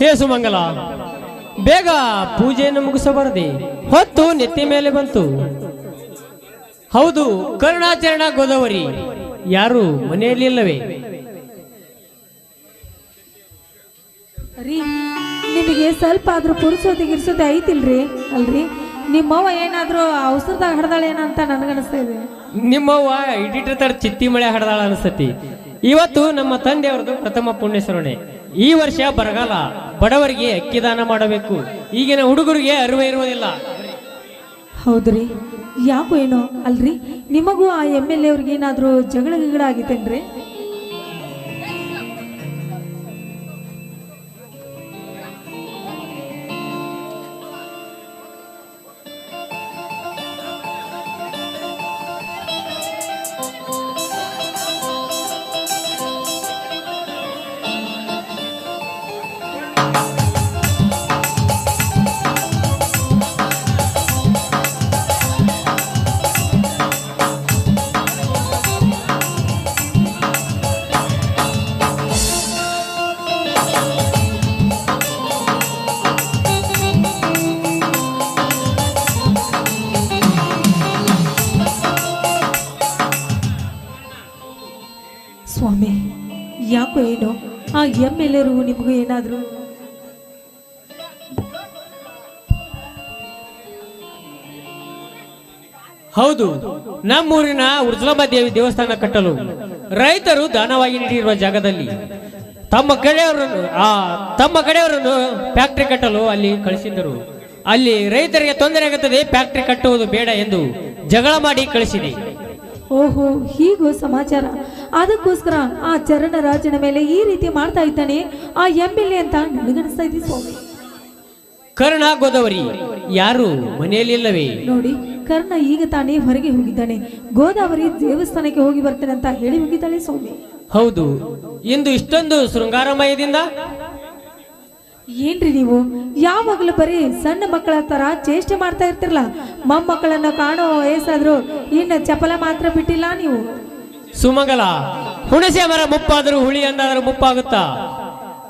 ಹೇ ಸುಮಂಗಲ, ಬೇಗ ಪೂಜೆಯನ್ನು ಮುಗಿಸಬಾರದೆ, ಹೊತ್ತು ನೆತ್ತಿ ಮೇಲೆ ಬಂತು. ಹೌದು, ಕರುಣಾಚರಣ ಗೋದಾವರಿ ಯಾರು ಮನೆಯಲ್ಲಿಲ್ಲವೇ? ರೀ, ನಿಮಗೆ ಸ್ವಲ್ಪ ಆದ್ರೂ ಪುರುಸೋತಿ ಗಿರ್ಸೋತಿ ಐತಿಲ್ರಿ? ಅಲ್ರಿ, ನಿಮ್ಮವ್ವ ಏನಾದ್ರೂ ಅವಸರದಾಗ ಹಡ್ದಾಳೇನಂತ ನನಗನ್ನಿಸ್ತಾ ಇದೆ. ನಿಮ್ಮವ್ವ ಇಡಿಟರ್ ಚಿತ್ತಿ ಮಳೆ ಹಡ್ದಾಳ ಅನಿಸ್ತತಿ. ಇವತ್ತು ನಮ್ಮ ತಂದೆಯವರದು ಪ್ರಥಮ ಪುಣ್ಯಸ್ಮರಣೆ. ಈ ವರ್ಷ ಬರಗಾಲ, ಬಡವರಿಗೆ ಅಕ್ಕಿದಾನ ಮಾಡಬೇಕು. ಈಗಿನ ಹುಡುಗರಿಗೆ ಅರಿವು ಇರುವುದಿಲ್ಲ. ಹೌದ್ರಿ, ಯಾಕೋ ಏನೋ. ಅಲ್ರಿ, ನಿಮಗೂ ಆ MLA ಅವ್ರಿಗೆ ಏನಾದ್ರೂ ಜಗಳ ಗಿಗಳ ಆಗಿತ್ತೇನ್ರಿ? ಸ್ವಾಮಿ, ಯಾಕೋ ಏನೋ ಆ MLA ನಿಮಗೂ ಏನಾದ್ರು? ಹೌದು, ನಮ್ಮೂರಿನ ಉರ್ಜಲಮ್ಮ ದೇವಿ ದೇವಸ್ಥಾನ ಕಟ್ಟಲು ರೈತರು ದಾನವಾಗಿ ನೀಡಿರುವ ಜಾಗದಲ್ಲಿ ತಮ್ಮ ಕಡೆಯವರನ್ನು ಫ್ಯಾಕ್ಟರಿ ಕಟ್ಟಲು ಅಲ್ಲಿ ಕಳಿಸಿದ್ದರು. ಅಲ್ಲಿ ರೈತರಿಗೆ ತೊಂದರೆ ಆಗುತ್ತದೆ, ಫ್ಯಾಕ್ಟರಿ ಕಟ್ಟುವುದು ಬೇಡ ಎಂದು ಜಗಳ ಮಾಡಿ ಕಳಿಸಿದೆ. ಓಹೋ, ಹೀಗೂ ಸಮಾಚಾರ. ಅದಕ್ಕೋಸ್ಕರ ಆ ಚರಣರಾಜನ ಮೇಲೆ ಈ ರೀತಿ ಮಾಡ್ತಾ ಇದ್ದಾನೆ ಆ MLA ಅಂತ ನನಗನ್ನಿಸ್ತಾ ಇದೆ ಸ್ವಾಮಿ. ಕರ್ಣ ಗೋದಾವರಿ ಯಾರು ಮನೆಯಲ್ಲಿಲ್ಲವೇ? ನೋಡಿ, ಕರ್ಣ ಈಗ ತಾನೇ ಹೊರಗೆ ಹೋಗಿದ್ದಾನೆ. ಗೋದಾವರಿ ದೇವಸ್ಥಾನಕ್ಕೆ ಹೋಗಿ ಬರ್ತೇನೆ ಅಂತ ಹೇಳಿ ಹೋಗಿದ್ದಾಳೆ ಸ್ವಾಮಿ. ಹೌದು, ಇಂದು ಇಷ್ಟೊಂದು ಶೃಂಗಾರಮಯದಿಂದ? ಏನ್ರಿ ನೀವು ಯಾವಾಗಲೂ ಬರೀ ಸಣ್ಣ ಮಕ್ಕಳ ತರ ಚೇಷ್ಟೆ ಮಾಡ್ತಾ ಇರ್ತಿರಲ್ಲ. ಮೊಮ್ಮಕ್ಕಳನ್ನ ಕಾಣೋ ವಯಸ್ಸಾದ್ರು ಇನ್ನು ಚಪಲ ಮಾತ್ರ ಬಿಟ್ಟಿಲ್ಲ ನೀವು. ಸುಮಂಗಲ, ಹುಣಸೆ ಮರ ಮುಪ್ಪಾದರೂ ಹುಳಿ ಅಂದಾದರೂ ಮುಪ್ಪಾಗುತ್ತಾ?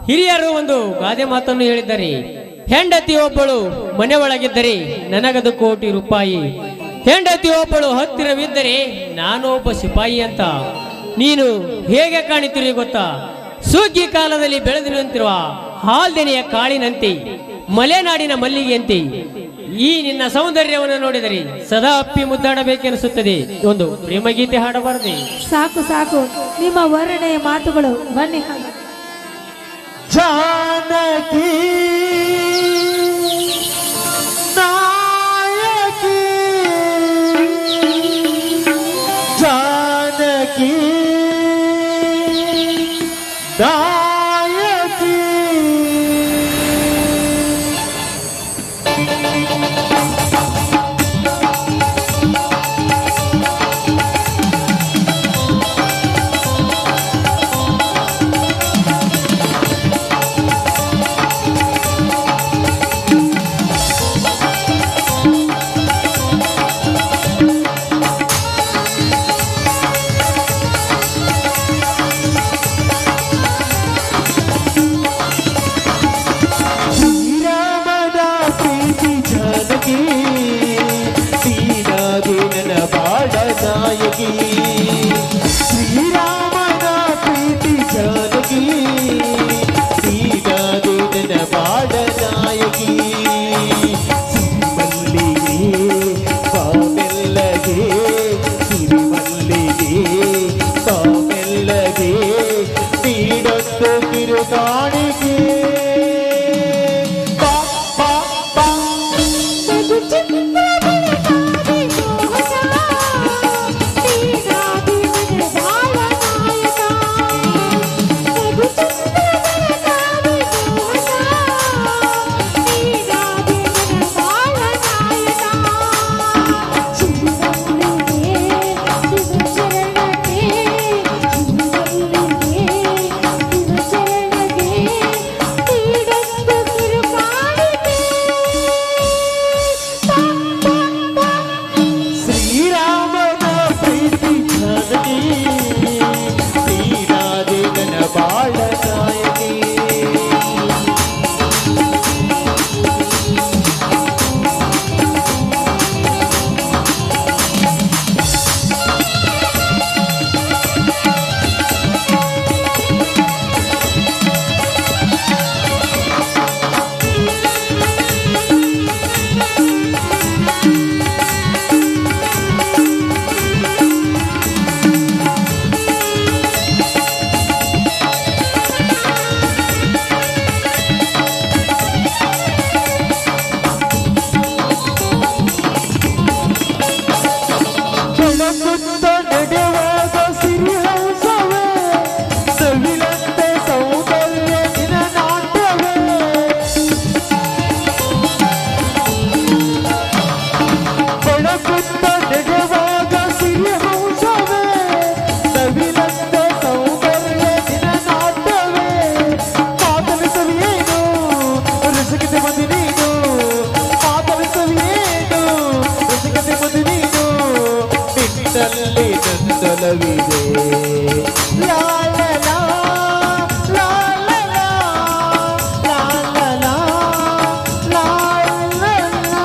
ಹಿರಿಯರು ಒಂದು ಗಾದೆ ಮಾತನ್ನು ಹೇಳಿದ್ದಾರೆ, ಹೆಂಡತಿ ಒಬ್ಬಳು ಮನೆ ಒಳಗಿದ್ದರೆ ನನಗದು ಕೋಟಿ ರೂಪಾಯಿ, ಹೆಂಡತಿ ಒಬ್ಬಳು ಹತ್ತಿರವಿದ್ದರೆ ನಾನು ಒಬ್ಬ ಸಿಪಾಯಿ ಅಂತ. ನೀನು ಹೇಗೆ ಕಾಣುತ್ತೀರಿ ಗೊತ್ತಾ? ಸುಗ್ಗಿ ಕಾಲದಲ್ಲಿ ಬೆಳೆದು ನಿಂತಿರುವ ಹಾಲ್ದೆನೆಯ ಕಾಳಿನಂತೆ, ಮಲೆನಾಡಿನ ಮಲ್ಲಿಗೆಯಂತೆ. ಈ ನಿನ್ನ ಸೌಂದರ್ಯವನ್ನು ನೋಡಿದರೆ ಸದಾ ಅಪ್ಪಿ ಮುದ್ದಾಡಬೇಕೆನಿಸುತ್ತದೆ. ಒಂದು ಪ್ರೇಮಗೀತೆ ಹಾಡಬಾರದೆ? ಸಾಕು ಸಾಕು, ನಿಮ್ಮ ವರ್ಣೆಯ ಮಾತುಗಳು. ಬನ್ನಿ. ಜಾನಕಿ ನಾಯಕಿ, ಜಾನಕಿ ನಾಯಕಿ. ನಾಯಕಿ ಶ್ರೀರಾಮನ ಪ್ರೀತಿ ಜಾನಕಿ, ಹೀಗಾಗಿ ನನ್ನ ಬಾಳ ನಾಯಕಿ. ಸಿರಿಮಲ್ಲಿಗೆ ಕಾಮೆಲ್ಲಗೆ, ಸಿರಿಮಲ್ಲಿಗೆ ಕಾಮೆಲ್ಲಗೆ ನೀಡೊಂದು ಕಿರುಗಾಣಿಗೆ. ಒಲವಿದೆ ಲಾ ಲಾ ಲಾ, ಲಾ ಲಾ ಲಾ, ಲಾ ಲಾ ಲಾ, ಲಾ ಲಾ ಲಾ.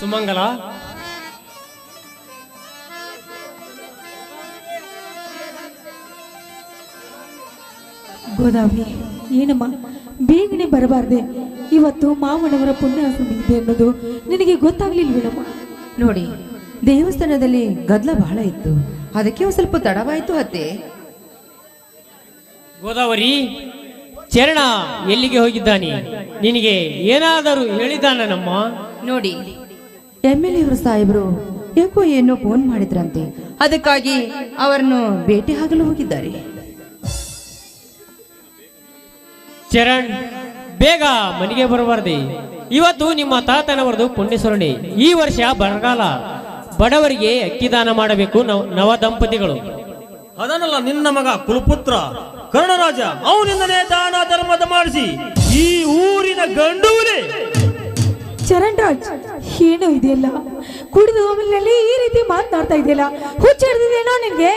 ಸುಮಂಗಲ, ಗೋದಾವರಿ, ಏನಮ್ಮ ಬೇಗನೆ ಬರಬಾರ್ದೆ? ಇವತ್ತು ಮಾವನವರ ಪುಣ್ಯಾಶ್ರಮ ಇದೆ ಅನ್ನೋದು ನಿನಗೆ ಗೊತ್ತಾಗ್ಲಿಲ್ವೇನಮ್ಮ? ನೋಡಿ, ದೇವಸ್ಥಾನದಲ್ಲಿ ಗದ್ದಲ ಬಹಳ ಇತ್ತು, ಅದಕ್ಕೆ ಒಂದು ಸ್ವಲ್ಪ ತಡವಾಯ್ತು ಅತ್ತೆ. ಗೋದಾವರಿ, ಚರಣ ಎಲ್ಲಿಗೆ ಹೋಗಿದ್ದಾನೆ? ನಿನಗೆ ಏನಾದರೂ ಹೇಳಿದ್ದಾನಮ್ಮ? ನೋಡಿ, MLA ಅವರು ಸಾಹೇಬರು ಯಾಕೋ ಏನೋ ಫೋನ್ ಮಾಡಿದ್ರಂತೆ, ಅದಕ್ಕಾಗಿ ಅವರನ್ನು ಭೇಟಿ ಆಗಲು ಹೋಗಿದ್ದಾರೆ. ಚರಣ್, ಬೇಗ ಮನೆಗೆ ಬರಬಾರ್ದೆ? ಇವತ್ತು ನಿಮ್ಮ ತಾತನವರದು ಪುಣ್ಯಸ್ಮರಣೆ. ಈ ವರ್ಷ ಬರಗಾಲ, ಬಡವರಿಗೆ ಅಕ್ಕಿ ದಾನ ಮಾಡಬೇಕು ನವ ದಂಪತಿಗಳು. ಅದನ್ನಲ್ಲ ನಿನ್ನ ಮಗ ಕುಲಪುತ್ರ ಕರ್ಣರಾಜ, ಅವನಿಂದನೇ ದಾನ ಧರ್ಮದ ಮಾಡಿಸಿ ಈ ಊರಿನ ಗಂಡೂರೇ. ಚರಣ್ ರಾಜ್, ಏನು ಇದೆಯಲ್ಲ? ಕುಡಿದು ಆಮೇಲೆ ಈ ರೀತಿ ಮಾತನಾಡ್ತಾ ಇದೆಯಲ್ಲ, ಹುಚ್ಚಿಡ್ದಿದೇನೋ ನಿನ್ಗೆ?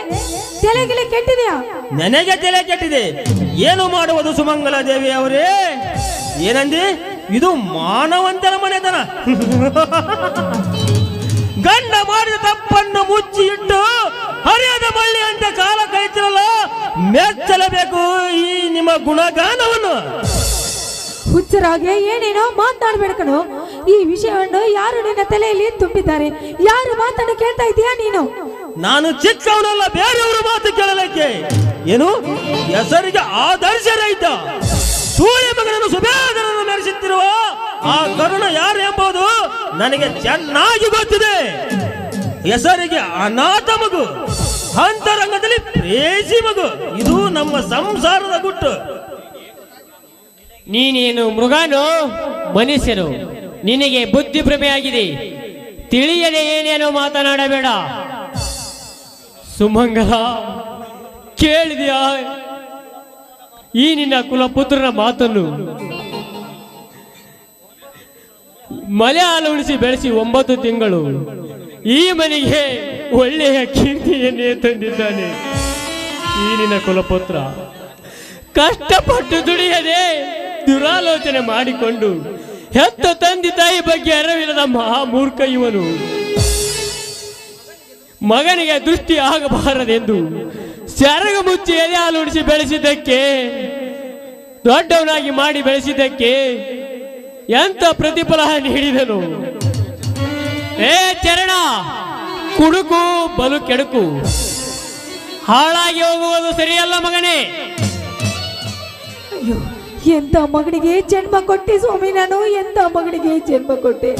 ತಲೆಗೆಲೆ ಕೆಟ್ಟಿದೆಯಾ? ನನಗೆ ತಲೆ ಕೆಟ್ಟಿದೆ. ಏನು ಮಾಡುವುದು ಸುಮಂಗಲ ದೇವಿ ಅವರೇ? ಏನಂದಿ? ಇದು ಮಾನವಂತರ ಮನೆತನ. ಗಂಡ ಮಾಡಿದ ತಪ್ಪನ್ನು ಮುಚ್ಚಿ ಇಟ್ಟು ಹರಿಯದ ಬಳ್ಳಿ ಅಂತ ಕಾಲ ಕಳಿತಿರಲ್ಲ, ಮೆಚ್ಚಲೇಬೇಕು ಈ ನಿಮ್ಮ ಗುಣಗಾನವನ್ನು. ಹುಚ್ಚರಾಗೆ ಏನೇನೋ ಮಾತನಾಡ್ಬೇಡ ಕಣೋ. ಈ ವಿಷಯವನ್ನು ಯಾರು ನಿನ್ನ ತಲೆಯಲ್ಲಿ ತುಂಬಿದ್ದಾರೆ? ಯಾರು ಮಾತನ್ನು ಕೇಳ್ತಾ ಇದೀಯಾ ನೀನು? ನಾನು ಚಿಕ್ಕವನಲ್ಲ, ಬೇರೆಯವರು ಮಾತು ಕೇಳಲಿಕ್ಕೆ. ಏನು ಹೆಸರಿಗೆ ಆದರ್ಶ ರೈತ ಸೂರ್ಯ ಮಗನನ್ನು ಸುಬೇದರನ್ನು ಮೆರೆಸುತ್ತಿರುವ ಆ ಕರುಣ ಯಾರು ಎಂಬುದು ನನಗೆ ಚೆನ್ನಾಗಿ ಗೊತ್ತಿದೆ. ಹೆಸರಿಗೆ ಅನಾಥ ಮಗು, ಅಂತರಂಗದಲ್ಲಿ ಪ್ರೇಸಿ ಮಗು, ಇದು ನಮ್ಮ ಸಂಸಾರದ ಗುಟ್ಟು. ನೀನೇನು ಮೃಗನೋ ಮನುಷ್ಯನು? ನಿನಗೆ ಬುದ್ಧಿ ಭ್ರಮೆಯಾಗಿದೆ. ತಿಳಿಯದೆ ಏನೇನೋ ಮಾತನಾಡಬೇಡ. ಸುಮಂಗಲ, ಕೇಳಿದ್ಯಾ ಈ ನಿನ್ನ ಕುಲಪುತ್ರನ ಮಾತನ್ನು? ಮಲೆ ಹಾಲು ಉಳಿಸಿ ಬೆಳೆಸಿ 9 ತಿಂಗಳು ಈ ಮನೆಗೆ ಒಳ್ಳೆಯ ಕೀರ್ತಿಯನ್ನೇ ತಂದಿದ್ದಾನೆ ಈ ನಿನ್ನ ಕುಲಪುತ್ರ. ಕಷ್ಟಪಟ್ಟು ದುಡಿಯದೆ ದುರಾಲೋಚನೆ ಮಾಡಿಕೊಂಡು ಹೆತ್ತ ತಂದೆ ತಾಯಿ ಬಗ್ಗೆ ಅರಿವಿಲ್ಲದ ಮಹಾಮೂರ್ಖ ಇವನು. ಮಗನಿಗೆ ದೃಷ್ಟಿ ಆಗಬಾರದೆಂದು ಸೆರಗ ಮುಚ್ಚಿ ಎದೆ ಹಾಲು ಉಡಿಸಿ ಬೆಳೆಸಿದ್ದಕ್ಕೆ, ದೊಡ್ಡವನಾಗಿ ಮಾಡಿ ಬೆಳೆಸಿದ್ದಕ್ಕೆ ಎಂತ ಪ್ರತಿಫಲ ನೀಡಿದನು? ಏ ಚರಣ, ಕುಡುಕು ಬಲು ಕೆಡುಕು, ಹಾಳಾಗಿ ಹೋಗುವುದು ಸರಿಯಲ್ಲ ಮಗನೇ. ಅಯ್ಯೋ, ಎಂತ ಮಗನಿಗೆ ಜನ್ಮ ಕೊಟ್ಟೆ ಸ್ವಾಮಿ ನಾನು, ಎಂತ ಮಗನಿಗೆ ಜನ್ಮ ಕೊಟ್ಟೆ.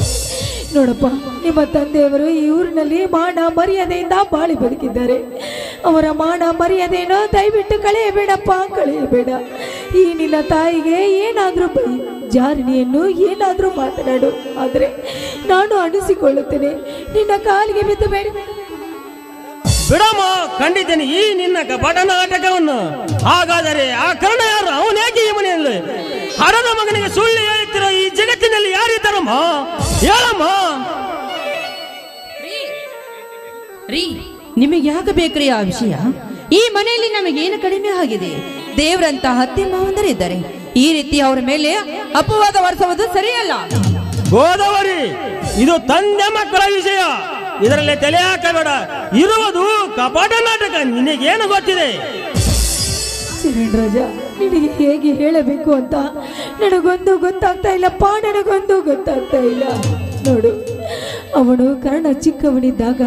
ನೋಡಪ್ಪ, ನಿಮ್ಮ ತಂದೆಯವರು ಈ ಊರಿನಲ್ಲಿ ಮಾನ ಮರ್ಯಾದೆಯಿಂದ ಬಾಳಿ ಬದುಕಿದ್ದಾರೆ. ಅವರ ಮಾನ ಮರ್ಯಾದೆಯನ್ನು ದಯವಿಟ್ಟು ಕಳೆಯಬೇಡಪ್ಪ, ಕಳೆಯಬೇಡ. ಈ ನಿನ್ನ ತಾಯಿಗೆ ಏನಾದರೂ ಬೈ ಜಾರಿಣಿಯನ್ನು ಏನಾದರೂ ಮಾತನಾಡು, ಆದರೆ ನಾನು ಅನಿಸಿಕೊಳ್ಳುತ್ತೇನೆ. ನಿನ್ನ ಕಾಲಿಗೆ ಬಿದ್ದು ಬೇಡ. ಬಿಡಮ್ಮ, ಖಂಡಿತೇನೆ ಈ ನಿನ್ನ ಕಪಟ ನಾಟಕವನ್ನು. ಹಾಗಾದರೆ ಆ ಕರ್ಣ ಯಾರು? ಅವನೇಕೆ ಈ ಮನೆಯಲ್ಲಿ? ಹರದ ಮಗನಿಗೆ ಸುಳ್ಳು ಹೇಳುತ್ತಿರೋ ಈ ಜಗತ್ತಿನಲ್ಲಿ ಯಾರಿದ್ದಾರಮ್ಮ? ಹೇಳಮ್ಮ. ರೀ, ನಿಮಗೆ ಯಾಕೆ ಬೇಕ್ರಿ ಆ ವಿಷಯ? ಈ ಮನೆಯಲ್ಲಿ ನಮಗೇನು ಕಡಿಮೆ ಆಗಿದೆ? ದೇವರಂತ ಹತ್ತಿ ಮಾವಂದರಿದ್ದಾರೆ, ಈ ರೀತಿ ಅವರ ಮೇಲೆ ಅಪವಾದ ಹೊರಿಸುವುದು ಸರಿಯಲ್ಲ. ಗೋದಾವರಿ, ಇದು ತಂದೆ ಮಕ್ಕಳ ವಿಷಯ, ಇದರಲ್ಲಿ ತಲೆ ಹಾಕಬೇಡ. ಇರುವುದು ಕಪಟ ನಾಟಕ. ನಿನಗೇನು ಗೊತ್ತಿದೆ? ಚರಣ್ ರಾಜ, ನಿನಗೆ ಹೇಗೆ ಹೇಳಬೇಕು ಅಂತ ನನಗೊಂದು ಗೊತ್ತಾಗ್ತಾ ಇಲ್ಲಪ್ಪ, ನನಗೊಂದು ಗೊತ್ತಾಗ್ತಾ ಇಲ್ಲ. ನೋಡು, ಅವನು ಕರ್ಣ ಚಿಕ್ಕವನಿದ್ದಾಗ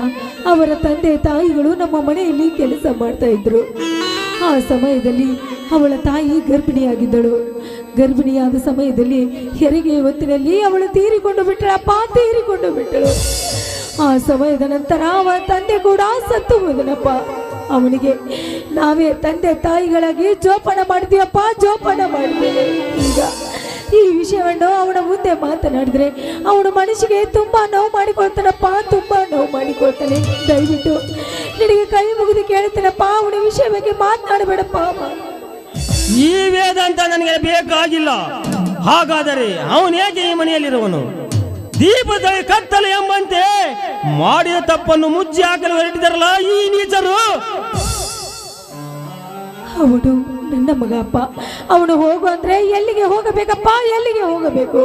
ಅವರ ತಂದೆ ತಾಯಿಗಳು ನಮ್ಮ ಮನೆಯಲ್ಲಿ ಕೆಲಸ ಮಾಡ್ತಾ ಇದ್ರು. ಆ ಸಮಯದಲ್ಲಿ ಅವಳ ತಾಯಿ ಗರ್ಭಿಣಿಯಾಗಿದ್ದಳು. ಗರ್ಭಿಣಿಯಾದ ಸಮಯದಲ್ಲಿ ಹೆರಿಗೆ ಹೊತ್ತಿನಲ್ಲಿ ಅವಳು ತೀರಿಕೊಂಡು ಬಿಟ್ಟಳು. ಆ ಸಮಯದ ನಂತರ ಅವನ ತಂದೆ ಕೂಡ ಸತ್ತು ಹೋದನಪ್ಪ. ಅವನಿಗೆ ನಾವೇ ತಂದೆ ತಾಯಿಗಳಾಗಿ ಜೋಪಾನ ಮಾಡಿದ್ದೇವೆ. ಈಗ ಈ ವಿಷಯವನ್ನು ಅವನ ಮುಂದೆ ಮಾತನಾಡಿದ್ರೆ ಅವನು ಮನಸ್ಸಿಗೆ ತುಂಬಾ ನೋವು ಮಾಡಿಕೊಳ್ತಾನೆ. ದಯವಿಟ್ಟು ನಿನಗೆ ಕೈ ಮುಗಿದು ಕೇಳ್ತಾನಪ್ಪ, ಅವನ ವಿಷಯ ಬಗ್ಗೆ ಮಾತನಾಡಬೇಡಪ್ಪ. ಈ ವೇದಾಂತ ನನಗೆ ಬೇಕಾಗಿಲ್ಲ. ಹಾಗಾದರೆ ಅವನೇಕೆ ಈ ಮನೆಯಲ್ಲಿರುವನು? ದೀಪದ ಕತ್ತಲೆ ಎಂಬಂತೆ ಮಾಡಿದ ತಪ್ಪನ್ನು ಮುಚ್ಚಿ ಹಾಕಲು ಹೊರಟಿದಾರಲ್ಲ ಈ ನೀಚರು. ಅವನು ನನ್ನ ಮಗಪ್ಪ. ಅವನು ಹೋಗು ಅಂದ್ರೆ ಎಲ್ಲಿಗೆ ಹೋಗಬೇಕಪ್ಪ? ಎಲ್ಲಿಗೆ ಹೋಗಬೇಕು?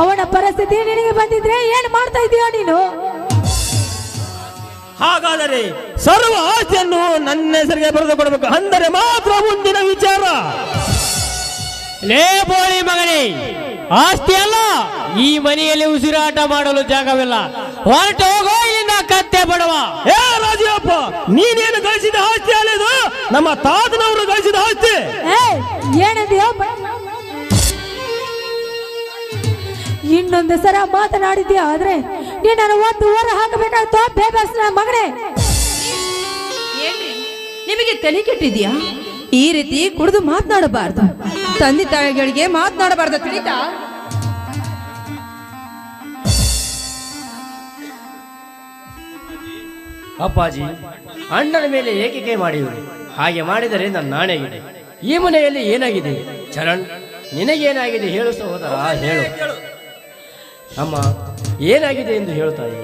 ಅವನ ಪರಿಸ್ಥಿತಿ ನಿನಗೆ ಬಂದಿದ್ರೆ ಏನು ಮಾಡ್ತಾ ಇದೀಯ ನೀನು? ಹಾಗಾದರೆ ಸರ್ವ ಆಸ್ತಿಯನ್ನು ನನ್ನ ಹೆಸರಿಗೆ ಬರೆದು ಕೊಡಬೇಕು, ಅಂದರೆ ಮಾತ್ರ ಮುಂದಿನ ವಿಚಾರ. ಲೇ ಬೋಳಿ ಮಗನೇ, ಆಸ್ತಿ ಅಲ್ಲ, ಈ ಮನೆಯಲ್ಲಿ ಉಸಿರಾಟ ಮಾಡಲು ಜಾಗವಿಲ್ಲ. ಹೊರಟು ಹೋಗೋ ಇಲ್ಲಿಂದ, ಕತ್ತೆ ಬಡವ. ಏ ರಾಜೀವಪ್ಪ, ನೀನೇನು ಗಳಿಸಿದ ಆಸ್ತಿ ಅಲ್ಲ ಇದು, ನಮ್ಮ ತಾತನವರು ಗಳಿಸಿದ ಆಸ್ತಿ. ಏನಂದ್ಯೋ? ಇನ್ನೊಂದು ಸಲ ಮಾತನಾಡಿದ್ಯಾ ಆದ್ರೆ ನೀನು ಒಂದು ಹೊರ ಹಾಕಬೇಕಾಯ್ತು ಬೇಬಸ್ನ ಮಗನೇ. ಏನ್ರಿ ನಿಮಗೆ ತಲೆ ಕೆಟ್ಟಿದ್ಯಾ? ಈ ರೀತಿ ಕುಡಿದು ಮಾತನಾಡಬಾರ್ದು. ತಂದೆ ತಾಯಿಗಳಿಗೆ ಮಾತನಾಡಬಾರ್ದು, ತಿಳಿತಾ? ಅಪ್ಪಾಜಿ, ಅಣ್ಣನ ಮೇಲೆ ಏಕೆ ಕೈ ಮಾಡಿದರು? ಹಾಗೆ ಮಾಡಿದರೆ ನನ್ನ ನಾಣೆಗಿದೆ. ಈ ಮನೆಯಲ್ಲಿ ಏನಾಗಿದೆ? ಚರಣ್, ನಿನಗೇನಾಗಿದೆ ಹೇಳು ಸಹೋದರ, ಹೇಳು. ಅಮ್ಮ, ಏನಾಗಿದೆ ಎಂದು ಹೇಳ್ತಾಯಿ.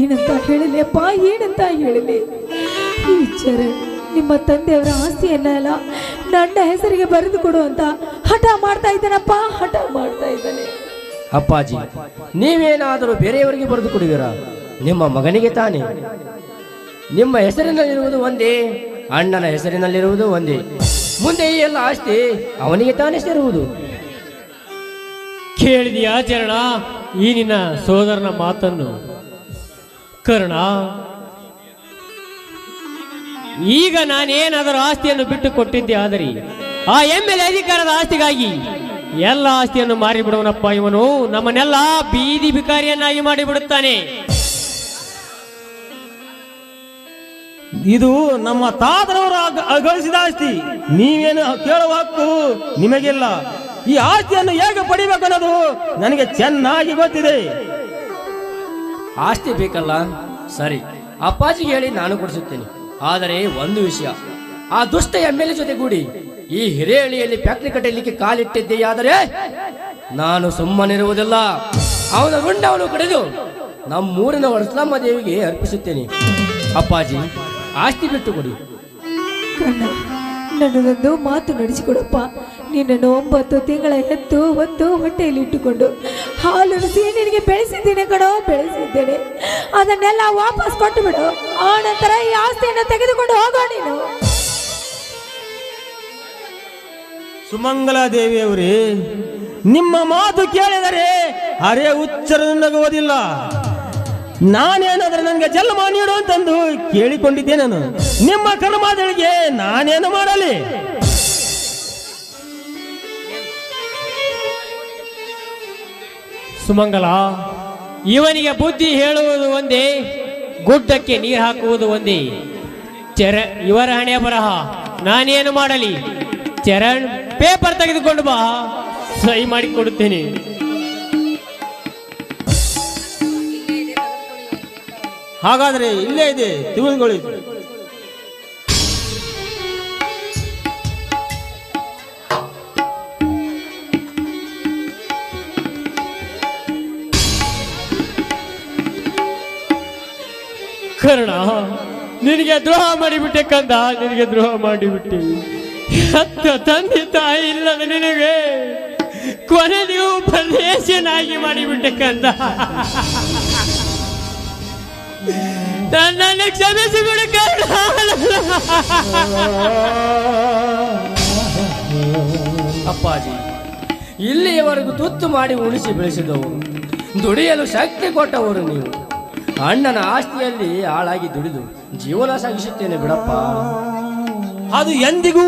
ಏನಂತ ಹೇಳಲಿ ಅಪ್ಪ, ಏನಂತ ಹೇಳಲಿ? ಈ ಚರಣ್ ನಿಮ್ಮ ತಂದೆಯವರ ಆಸ್ತಿಯನ್ನೆಲ್ಲ ನನ್ನ ಹೆಸರಿಗೆ ಬರೆದು ಕೊಡು ಅಂತ ಹಠ ಮಾಡ್ತಾ ಇದ್ದಾನಪ್ಪ, ಹಠ ಮಾಡ್ತಾ ಇದ್ದಾನೆ. ಅಪ್ಪಾಜಿ, ನೀವೇನಾದರೂ ಬೇರೆಯವರಿಗೆ ಬರೆದು ಕೊಡುವಿರಾ? ನಿಮ್ಮ ಮಗನಿಗೆ ತಾನೇ. ನಿಮ್ಮ ಹೆಸರಿನಲ್ಲಿರುವುದು ಒಂದೇ, ಅಣ್ಣನ ಹೆಸರಿನಲ್ಲಿರುವುದು ಒಂದೇ. ಮುಂದೆ ಈ ಎಲ್ಲ ಆಸ್ತಿ ಅವನಿಗೆ ತಾನೇ ಸೇರುವುದು. ಕೇಳಿದೆಯಾ ಚರಣ ಈ ನಿನ್ನ ಸೋದರನ ಮಾತನ್ನು? ಕರ್ಣ, ಈಗ ನಾನೇನಾದರೂ ಆಸ್ತಿಯನ್ನು ಬಿಟ್ಟು ಕೊಟ್ಟಿದ್ದೆ ಆದರೆ ಆ MLA ಅಧಿಕಾರದ ಆಸ್ತಿಗಾಗಿ ಎಲ್ಲ ಆಸ್ತಿಯನ್ನು ಮಾರಿಬಿಡುವನಪ್ಪ ಇವನು. ನಮ್ಮನ್ನೆಲ್ಲ ಬೀದಿ ಬಿಕಾರಿಯನ್ನಾಗಿ ಮಾಡಿಬಿಡುತ್ತಾನೆ. ಇದು ನಮ್ಮ ತಾತನವರು ಗಳಿಸಿದ ಆಸ್ತಿ, ನೀವೇನು ಕೇಳುವ ಹಕ್ಕು ನಿಮಗಿಲ್ಲ. ಈ ಆಸ್ತಿಯನ್ನು ಹೇಗೆ ಪಡಿಬೇಕನ್ನೋದು ನನಗೆ ಚೆನ್ನಾಗಿ ಗೊತ್ತಿದೆ. ಆಸ್ತಿ ಬೇಕಲ್ಲ, ಸರಿ, ಅಪ್ಪಾಜಿಗೆ ಹೇಳಿ ನಾನು ಕೊಡಿಸುತ್ತೇನೆ. ಆದರೆ ಒಂದು ವಿಷಯ, ಆ ದುಷ್ಟ MLA ಜೊತೆಗೂಡಿ ಈ ಹಿರೇಹಳ್ಳಿಯಲ್ಲಿ ಫ್ಯಾಕ್ಟರಿ ಕಟ್ಟಲಿಕ್ಕೆ ಕಾಲಿಟ್ಟಿದ್ದೆಯಾದರೆ ನಾನು ಸುಮ್ಮನಿರುವುದಿಲ್ಲ. ಅವನ ರುಂಡವನ್ನು ಕಡಿದು ನಮ್ಮೂರಿನ ವಡಸ್ಲಮ್ಮ ದೇವಿಗೆ ಅರ್ಪಿಸುತ್ತೇನೆ. ಅಪ್ಪಾಜಿ, ಆಸ್ತಿ ಬಿಟ್ಟು ಕೊಡಿ. ಕಣ್ಣ, ನನ್ನದೊಂದು ಮಾತು ನಡೆಸಿಕೊಡಪ್ಪ. ನಿನ್ನನ್ನು 9 ತಿಂಗಳ ಎತ್ತು ಹೊತ್ತು ಹೊಟ್ಟೆಯಲ್ಲಿ ಇಟ್ಟುಕೊಂಡು ಹಾಲುಣಿಸಿ ನಿನಗೆ ಬೆಳೆಸಿದ್ದೇನೆ ಕಣೋ, ಬೆಳೆಸಿದ್ದೇನೆ. ಅದನ್ನೆಲ್ಲ ವಾಪಸ್ ಕೊಟ್ಟು ಬಿಡು. ಆ ನಂತರ ಈ ಆಸ್ತಿಯನ್ನು ತೆಗೆದುಕೊಂಡು ಹೋಗೋ ನೀನು. ಸುಮಂಗಲಾ ದೇವಿಯವರೇ, ನಿಮ್ಮ ಮಾತು ಕೇಳಿದರೆ ಅರೆ ಉಚ್ಚರನಗುವುದಿಲ್ಲ. ನಾನೇನಾದ್ರೆ ನನಗೆ ಜನ್ಮ ನೀಡು ಅಂತಂದು ಕೇಳಿಕೊಂಡಿದ್ದೆ. ನಾನು ನಿಮ್ಮ ಕರ್ಮಾದಳಿಗೆ ನಾನೇನು ಮಾಡಲಿ? ಸುಮಂಗಲ, ಇವನಿಗೆ ಬುದ್ಧಿ ಹೇಳುವುದು ಒಂದೇ, ಗುಡ್ಡಕ್ಕೆ ನೀರು ಹಾಕುವುದು ಒಂದೇ. ಇವರ ಹಣೆಯ ಬರಹ ನಾನೇನು ಮಾಡಲಿ? ಚರಣ್, ಪೇಪರ್ ತೆಗೆದುಕೊಂಡು ಬಾ, ಸಹಿ ಮಾಡಿ ಕೊಡುತ್ತೇನೆ. ಹಾಗಾದ್ರೆ ಇಲ್ಲೇ ಇದೆ, ತಿಳಿದುಕೊಳ್ಳಿ. ಕರ್ಣ, ನಿನಗೆ ದ್ರೋಹ ಮಾಡಿಬಿಟ್ಟೆ ಕಂದ, ನಿನಗೆ ದ್ರೋಹ ಮಾಡಿಬಿಟ್ಟೆ. ಹತ್ತ ತಂದೆ ತಾಯಿ ಇಲ್ಲದ ನಿನಗೆ ಕೊನೆ ನೀವು ಪರದೇಶನಾಗಿ ಮಾಡಿಬಿಟ್ಟೆ ಕಂದ. ನನ್ನನ್ನು ಕ್ಷಮಿಸಿಬಿಡು ಕರ್ಣ. ಅಪ್ಪಾಜಿ, ಇಲ್ಲಿಯವರೆಗೂ ತುತ್ತು ಮಾಡಿ ಉಳಿಸಿ ಬೆಳೆಸಿದವರು, ದುಡಿಯಲು ಶಕ್ತಿ ಕೊಟ್ಟವರು ನೀವು. ಅಣ್ಣನ ಆಸ್ತಿಯಲ್ಲಿ ಹಾಳಾಗಿ ದುಡಿದು ಜೀವನ ಸಾಗಿಸುತ್ತೇನೆ ಬಿಡಪ್ಪ. ಅದು ಎಂದಿಗೂ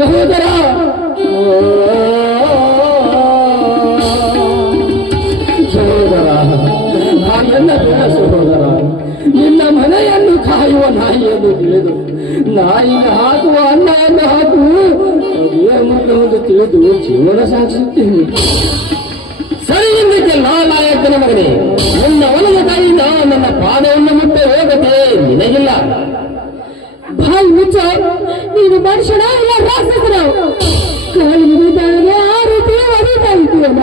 ಸಹೋದರ, ಸಹೋದರ, ನಾನೆಲ್ಲ ಸಹೋದರ, ನಿನ್ನ ಮನೆಯನ್ನು ಕಾಯುವ ನಾಯಿಯನ್ನು ತಿಳಿದು ನಾಯಿಗೆ ಹಾಕುವ ಅನ್ನವನ್ನು ಹಾಕು ಒಂದು ತಿಳಿದು ಜೀವನ ಸಾಗಿಸುತ್ತೇನೆ. ಸರಿ, ಇನ್ನಕ್ಕೆ ನಾಲಾಯಕ ಚಿಕ್ಕನ ಮಗನೇ, ನನ್ನ ಒಲದ ತಾಯಿಯಿಂದ ನನ್ನ ಪಾದವನ್ನು ಮುಟ್ಟ ಯೋಗ್ಯತೆ ನಿನಗಿಲ್ಲ. ಬಾಯಿ ಮುಚ್ಚ, ನೀನು ಮನುಷ್ಯನ ಇಲ್ಲ ರಾಕ್ಷಸನ? ಕಾಲು ಮುಗಿದಾಗೆ ಆ ರೀತಿ ಹೊರೀತಾ ಇದ್ದೀಯಲ್ಲ,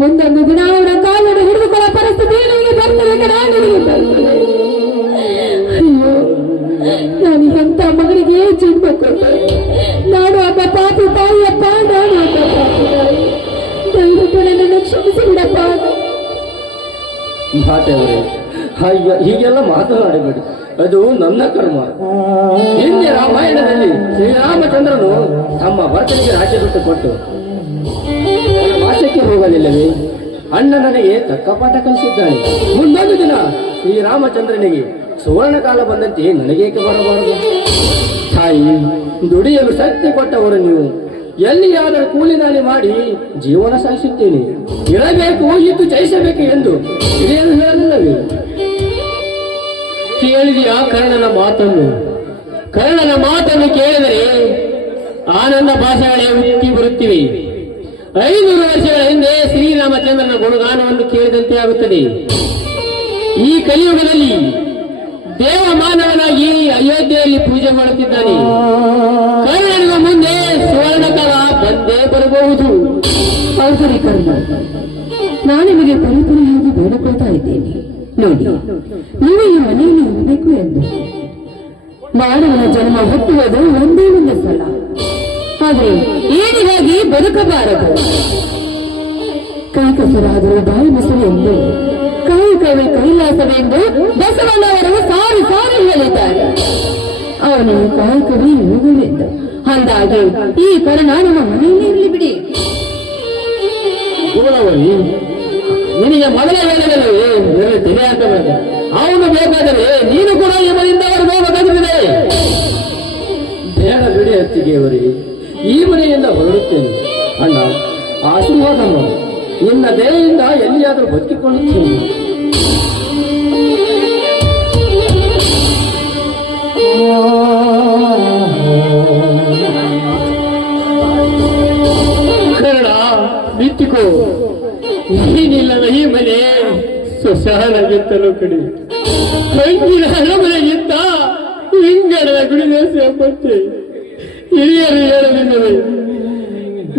ಮುಂದೊಂದು ದಿನ ಅವರ ಕಾಲನ್ನು ಹಿಡಿದುಕೊಳ್ಳೋ ಪರಿಸ್ಥಿತಿ ನಿನಗೆ ಬರ್ತದೆ ಕಣ, ನಿನಗೆ ಬರ್ತದೆ. ಅಯ್ಯೋ, ನಾನು ಎಂತ ಮಗನಿಗೆ ಜನ್ಮ ಕೊಟ್ಟೆ. ನಾನು ಒಬ್ಬ ಪಾಪಿ ತಾಯಿಯಪ್ಪ, ನಾನು ಒಬ್ಬ ಪಾಪಿ ತಾಯಿ. ದಯವಿಟ್ಟು ನನ್ನನ್ನು ಕ್ಷಮಿಸಿ ಬಿಡಪ್ಪ. ಮಾತೆಯವರೇ, ಹೀಗೆಲ್ಲ ಮಾತನಾಡಬೇಡಿ, ಅದು ನನ್ನ ಕರ್ಮ. ಹಿಂದೆ ರಾಮಾಯಣದಲ್ಲಿ ಶ್ರೀರಾಮಚಂದ್ರನು ತಮ್ಮ ಭರ್ತನಿಗೆ ರಾಜ್ಯ ಬಿಟ್ಟು ಕೊಟ್ಟು ವನವಾಸಕ್ಕೆ ಹೋಗಲಿಲ್ಲವೇ? ಅಣ್ಣ ನನಗೆ ತಕ್ಕ ಪಾಠ ಕಲಿಸಿದ್ದಾನೆ. ಮುಂದೊಂದು ದಿನ ಶ್ರೀರಾಮಚಂದ್ರನಿಗೆ ಸುವರ್ಣ ಕಾಲ ಬಂದಂತೆ ನನಗೇಕೆ ಬರಬಾರದು? ತಾಯಿ, ದುಡಿಯಲು ಶಕ್ತಿ ಕೊಟ್ಟವರು ನೀವು. ಎಲ್ಲಿಯಾದರೂ ಕೂಲಿನಾಲಿ ಮಾಡಿ ಜೀವನ ಸಾಗಿಸುತ್ತೇನೆ. ಇರಬೇಕು, ಇದ್ದು ಜಯಿಸಬೇಕು ಎಂದು ಹಿರಿಯರು ಹೇಳಲಿಲ್ಲವೇ? ಕೇಳಿದೆಯಾ ಕರ್ಣನ ಮಾತನ್ನು? ಕರ್ಣನ ಮಾತನ್ನು ಕೇಳಿದರೆ ಆನಂದ ಭಾಷೆಗಳೇ ಉಕ್ಕಿ ಬರುತ್ತಿವೆ. 500 ವರ್ಷಗಳ ಹಿಂದೆ ಶ್ರೀರಾಮಚಂದ್ರನ ಗುಣಗಾನವನ್ನು ಕೇಳಿದಂತೆ ಆಗುತ್ತದೆ. ಈ ಕಲಿಯುಗದಲ್ಲಿ ದೇವ ಮಾನವನಾಗಿ ಅಯೋಧ್ಯೆಯಲ್ಲಿ ಪೂಜೆ ಮಾಡುತ್ತಿದ್ದಾನೆ. ಕರ್ಣನಿಗೂ ಮುಂದೆ ಸುವರ್ಣ ಕಾಲ ಬಂದೇ ಬರಬಹುದು. ಹೌದರಿ ಕರ್ಣ, ನಾನು ನಿಮಗೆ ಪರಿಪರಿಯಾಗಿ ಬೇಡಿಕೊಳ್ತಾ ಇದ್ದೇನೆ. ನೋಡಿ, ನೀವು ಈ ಮನೆಯಲ್ಲಿ ಇರಬೇಕು ಎಂದು. ಮಾನವನ ಜನ್ಮ ಹುಟ್ಟುವುದು ಒಂದೇ ಒಂದು ಸಲ, ಆದರೆ ಏನಿಗಾಗಿ ಬದುಕಬಾರದು. ಕೈ ಕಸರಾದರೂ ಬಾಯಿ ಮೊಸರು ಎಂದು, ಕಾಯಕವೇ ಕೈಲಾಸವೆಂದು ಬಸವಣ್ಣವರು ಸಾರಿ ಸಾರಿ ಹೇಳಿದ್ದಾರೆ. ಅವನು ಕಾಯಕವೇ ಯೋಗವೆಂದು. ಅಂದಾಗೆ ಈ ಕರ್ಣ ನಮ್ಮ ಮನೆಯಲ್ಲೇ ಇರಲಿ ಬಿಡಿ. ನಿನಗೆ ಮೊದಲ ವೇಳೆಯಲ್ಲವೇ ತಲೆ ಹಾಕಬೇಕು. ಅವನು ಬೇಕಾದರೆ ನೀನು ಕೂಡ ಈ ಮನೆಯಿಂದ ಹೊರಗೋಗಬೇಕಾಗುತ್ತದೆ. ಬೇಡ ಬಿಡಿ ಅತ್ತಿಗೆಯವರೇ, ಈ ಮನೆಯಿಂದ ಹೊರಡುತ್ತೇನೆ. ಅಣ್ಣ, ಆಶೀರ್ವಾದ ಮಾಡು. ನಿನ್ನ ದಯೆಯಿಂದ ಎಲ್ಲಿಯಾದರೂ ಬದುಕಿಕೊಳ್ಳುತ್ತೇನೆ. ಕರ್ಣ, ಬಿತ್ತಿಕೋ. ಏನಿಲ್ಲದ ಈ ಮನೆ ಸುಶಾಲಾಗಿತ್ತಲು ಕಡೆ ಕಂಚಿನ ಅರಮನೆಗಿಂತ ಹಿಂಗಡದ ಗುಡಿದೇಶ ಎಂಬಂತೆ ಹಿರಿಯರು ಹೇಳಲಿಲ್ಲವೇ?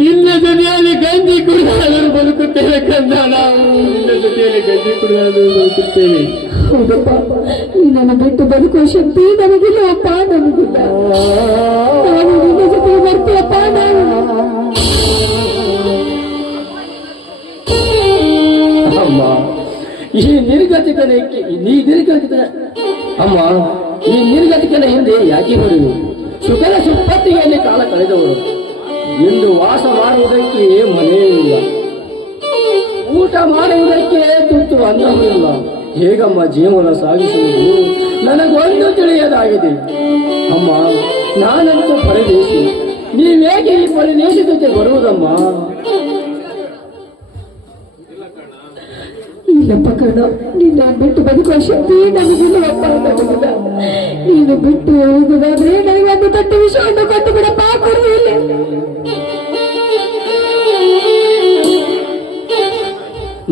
ನಿನ್ನ ಜೊತೆಯಲ್ಲಿ ಗಂಜಿ ಕುಡಿದಾದರೂ ಬದುಕುತ್ತೇವೆ ಕಂದ. ನಾವು ನಿನ್ನ ಜೊತೆಯಲ್ಲಿ ಗಂಜಿ ಕುಡಿದಾದರೂ ಬದುಕುತ್ತೇವೆ. ಹೌದಪ್ಪ, ನಿನ್ನನ್ನು ಬಿಟ್ಟು ಬದುಕುವ ಶಕ್ತಿ ನಮಗಿಲ್ಲ ಅಪ್ಪ, ನಮಗಿಲ್ಲ. ನಾವು ನಿನ್ನ ಜೊತೆ ಬರ್ತೀವಪ್ಪ. ನಾವು ಅಮ್ಮ, ಈ ನಿರ್ಗತಿಕನ ಅಮ್ಮ, ಈ ನಿರ್ಗತಿಕನ ಹಿಂದೆ ಯಾಕೆ ಬರುವುದು? ಸುಖದ ಸುಪ್ಪತ್ತಿಗೆಯಲ್ಲಿ ಕಾಲ ಕಳೆದವರು ಇಂದು ವಾಸ ಮಾಡುವುದಕ್ಕೆ ಮನೆಯಿಲ್ಲ, ಊಟ ಮಾಡುವುದಕ್ಕೆ ತುತ್ತು ಅನ್ನವೂ ಇಲ್ಲ. ಹೇಗಮ್ಮ ಜೀವನ ಸಾಗಿಸುವುದು ನನಗೊಂದು ತಿಳಿಯದಾಗಿದೆ. ಅಮ್ಮ, ನಾನಂತೂ ಪರದೇಶಿ, ನೀವೇಗೆ ಈ ಪರದೇಶಿ ಜೊತೆ ಬರುವುದಮ್ಮ? ಇಲ್ಲಪ್ಪ ಕರ್ಣ, ನಿನ್ನ ಬಿಟ್ಟು ಬದುಕುವ ಶಕ್ತಿ ನಮಗಿಲ್ಲವಪ್ಪ, ನಮಗಿಲ್ಲ. ನೀನು ಬಿಟ್ಟು ಹೋಗುದಾದ್ರೆ ನನಗೆ ಒಂದು ತಟ್ಟು ವಿಷಯವನ್ನು ಕೊಟ್ಟು ಬಿಡಪ್ಪ, ಕೊಡು ಇಲ್ಲಿ.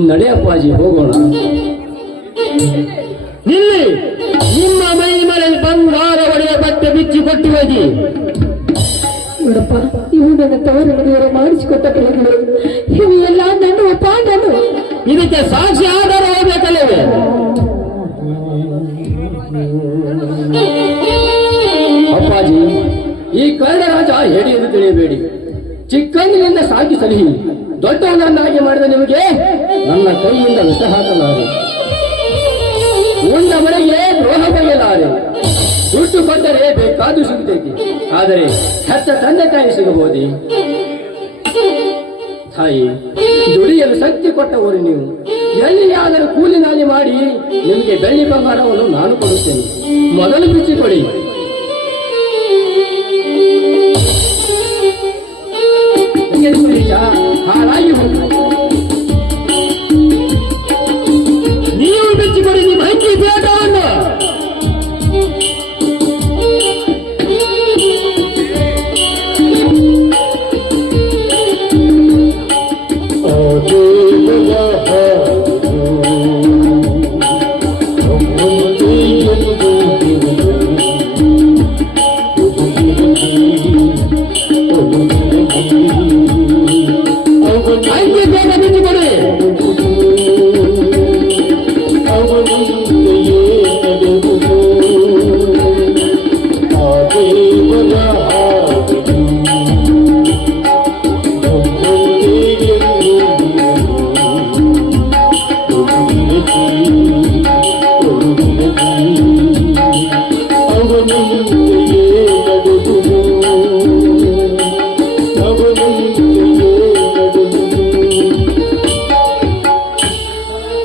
ನಡೆಯಪ್ಪಾಜಿ, ಹೋಗೋಣ. ಇಲ್ಲಿ ನಿಮ್ಮ ಮೈ ಮೇಲೆ ಬಂಗಾರ ಒಡೆಯ ಬಟ್ಟೆ ಬಿಚ್ಚಿ ಕೊಟ್ಟು ಹೋಗಿ. ನೋಡಪ್ಪ, ಇವು ನನ್ನ ತವರನ್ನು ಮಾಡಿಸಿಕೊಟ್ಟ ಬೆಳೆಗಳು. ಇವು ಎಲ್ಲ ನನ್ನವಪ್ಪ, ನಾನು. ಇದಕ್ಕೆ ಸಾಕ್ಷಿ ಆಧಾರ ಹೋಗ್ಬೇಕಲ್ಲವೇ? ಅಪ್ಪಾಜಿ, ಈ ಕರ್ಣರಾಜ ಹೇಳಿ ಎಂದು ತಿಳಿಯಬೇಡಿ. ಚಿಕ್ಕಂದಿನಿಂದ ಸಾಕಿ ಸಲಹಿ ದೊಡ್ಡವನನ್ನಾಗಿ ಮಾಡಿದ ನಿಮಗೆ ನನ್ನ ಕೈಯಿಂದ ವಿಷ ಹಾಕಲಾರೆ, ಉಂಡ ಮನೆಗೆ ದ್ರೋಹ ಬಗೆಯಲಾರೆ. ದುಡ್ಡು ಕೊಟ್ಟರೆ ಬೇಕಾದು ಸಿಗುತ್ತೈತಿ, ಆದರೆ ಹೆತ್ತ ತಂದೆ ತಾಯಿ ಸಿಗಬಹುದೇ? ತಾಯಿ, ದುಡಿಯಲು ಶಕ್ತಿ ಕೊಟ್ಟವರು ನೀವು. ಎಲ್ಲಿಯಾದರೂ ಕೂಲಿನಾಲಿ ಮಾಡಿ ನಿಮಗೆ ಬೆಳ್ಳಿ ಬಂಗಾರವನ್ನು ನಾನು ಕೊಡುತ್ತೇನೆ. ಮೊದಲು ಬಿಚ್ಚಿಕೊಡಿ. ಹಾಳಾಗಿ ನೀವು ಬಿಚ್ಚಿಕೊಡಿ ನಿಮ್ಮ ಹಂಚಿ ಬೇಟವನ್ನು. ಆಯ್ತು, ಬೇಗ ನಿಂತುಕೊಡಿ.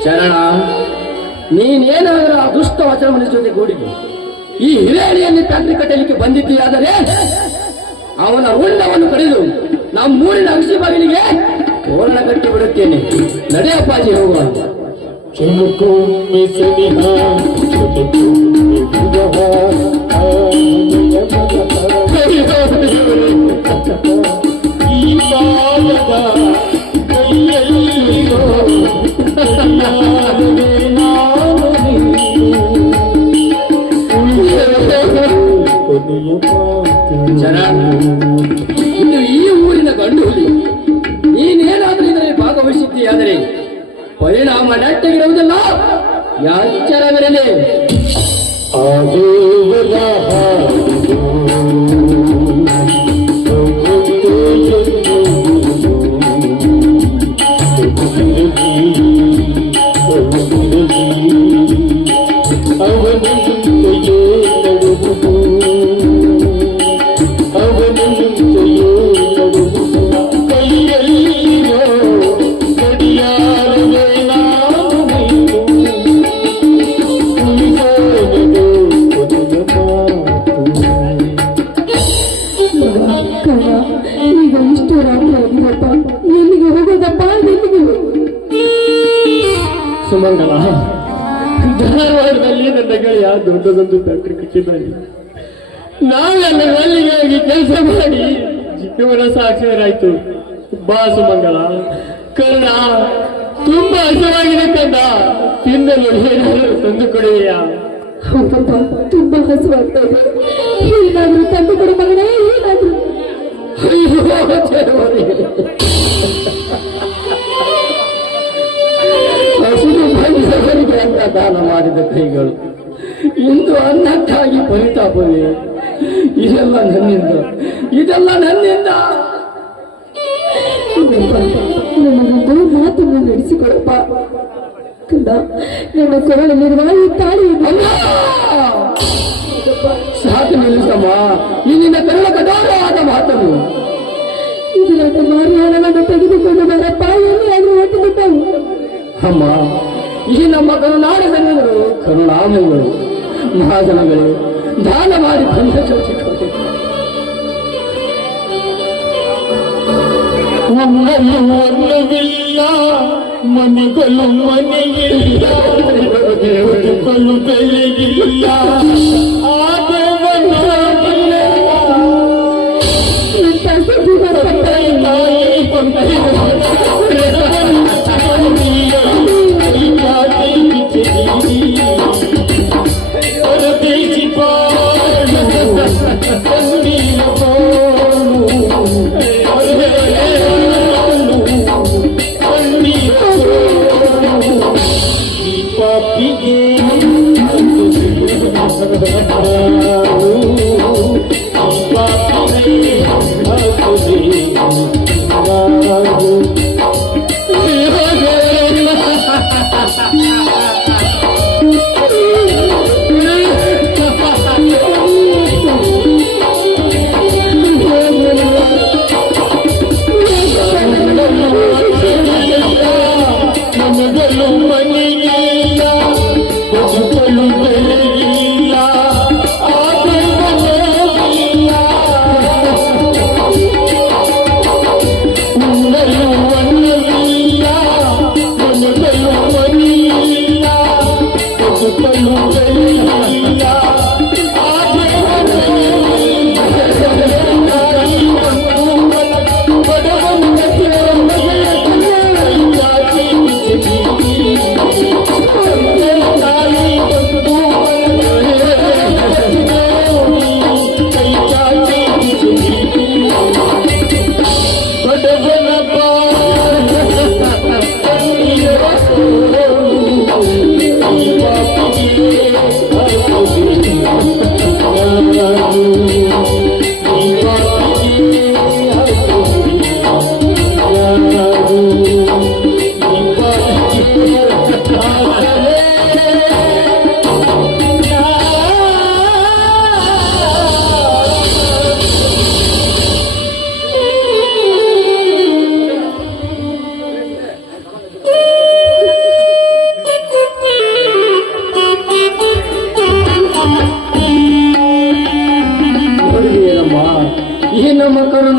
ಚರಣ, ನೀನೇನಾದರೂ ಆ ದುಷ್ಟ ವಚನಮನ ಜೊತೆ ಗೂಡಿಗೆ ಈ ಹಿರೇಳಿಯಲ್ಲಿ ತಂತ್ರಿ ಕಟ್ಟಲಿಕ್ಕೆ ಬಂದಿದ್ದೀಯಾದರೆ ಅವನ ರುಂಡವನ್ನು ಕಡಿದು ನಮ್ಮೂರಿನ ಅಗಸಿ ಬಾಗಿಲಿಗೆ ತೋರಣ ಕಟ್ಟಿ ಬಿಡುತ್ತೇನೆ. ನಡೆಯಪ್ಪಾಜಿ, ಹೋಗುವ. ಜನ, ಇನ್ನು ಈ ಊರಿನ ಗಂಡು ಹುಲಿ, ನೀನೇನಾದರೂ ಇದರಲ್ಲಿ ಭಾಗವಹಿಸಿದ್ದೀಯಾದರೆ ಪರಿಣಾಮ ನೆಟ್ಟಗಿರುವುದಲ್ಲ. ಯಾಚರವಿರಲಿ. ಈಗ ಇಷ್ಟು ರಾತ್ರಿ ಆಗಿದಪ್ಪ, ಎಲ್ಲಿಗೆ ಹೋಗೋದಪ್ಪ? ಎಲ್ಲಿಗೆ? ಸುಮಂಗಲ, ಧಾರವಾಡದಲ್ಲಿ ನನ್ನ ಗೆಳೆಯ ದೊಡ್ಡದೊಂದು ಫ್ಯಾಕ್ಟ್ರಿ ಕಟ್ಟಿದ್ದಾನೆ. ನಾವೆಲ್ಲ ಅಲ್ಲಿಗೆ ಹೋಗಿ ಕೆಲಸ ಮಾಡಿ ಜೀವನ ಸಾಕ್ಷರಾಯ್ತು. ಬಾ ಸುಮಂಗಲ. ಕರ್ಣ, ತುಂಬಾ ಹಸವಾಗಿದೆ ಕಂದ, ತಿನ್ನಲು ಏನಾದರೂ ತಂದು ಕೊಡುವೆಯಾ? ಹೌದಪ್ಪ, ತುಂಬಾ ಹಸುವಾಗ್ತಾ ಇದೆ. ಏನಾದ್ರೂ ತಂದು ಕೊಡು ಮಗನೇ, ಏನಾದ್ರೂ. ಹಸಿರು ಬಂದವರಿಗೆ ಅಂತ ದಾನ ಮಾಡಿದ ಕೈಗಳು ಇಂದು ಅನ್ನಕ್ಕಾಗಿ ಪರಿತಾಪವೇ? ಇದೆಲ್ಲ ನನ್ನಿಂದ, ಇದೆಲ್ಲ ನನ್ನಿಂದ. ನನ್ನದೊಂದು ಮಾತನ್ನು ನಡೆಸಿಕೊಡಪ್ಪ ಕಂದ. ನನ್ನ ಕೊರಳಲ್ಲಿರುವ ಈ ತಾಳಿಯನ್ನು ಸಾಕು ನಿಲ್ಲಿಸಮ್ಮ, ಈ ನಿನ್ನ ಕರುಳ ಕಠೋರವಾದ ಮಾತನ್ನು. ಇದು ನನ್ನ ಮಾರಿಯಾಳವನ್ನು ತೆಗೆದುಕೊಂಡು ಬರಪ್ಪ, ಎಲ್ಲಿಯಾದ್ರೂ ಹೊಟ್ಟುಬಿಟ್ಟವು. ಅಮ್ಮ, ಈ ನಮ್ಮ ಕರುನಾಡಿದರು ಕರುಣಾಮಗಳು, ಮಹಾಜನಗಳು ದಾನ ಮಾಡಿ ಬಂದ ಚರ್ಚಿಕೊಟ್ಟೆ. ಒನ್ನವಿಲ್ಲ ಮನೆಗಳು ಮನೆಯಿಲ್ಲ, ಬದುಕಲು ಬೆಲೆಯಿಲ್ಲ, ಆ ದೇವನಾಗಿಲ್ಲ. ಪಾಪಿ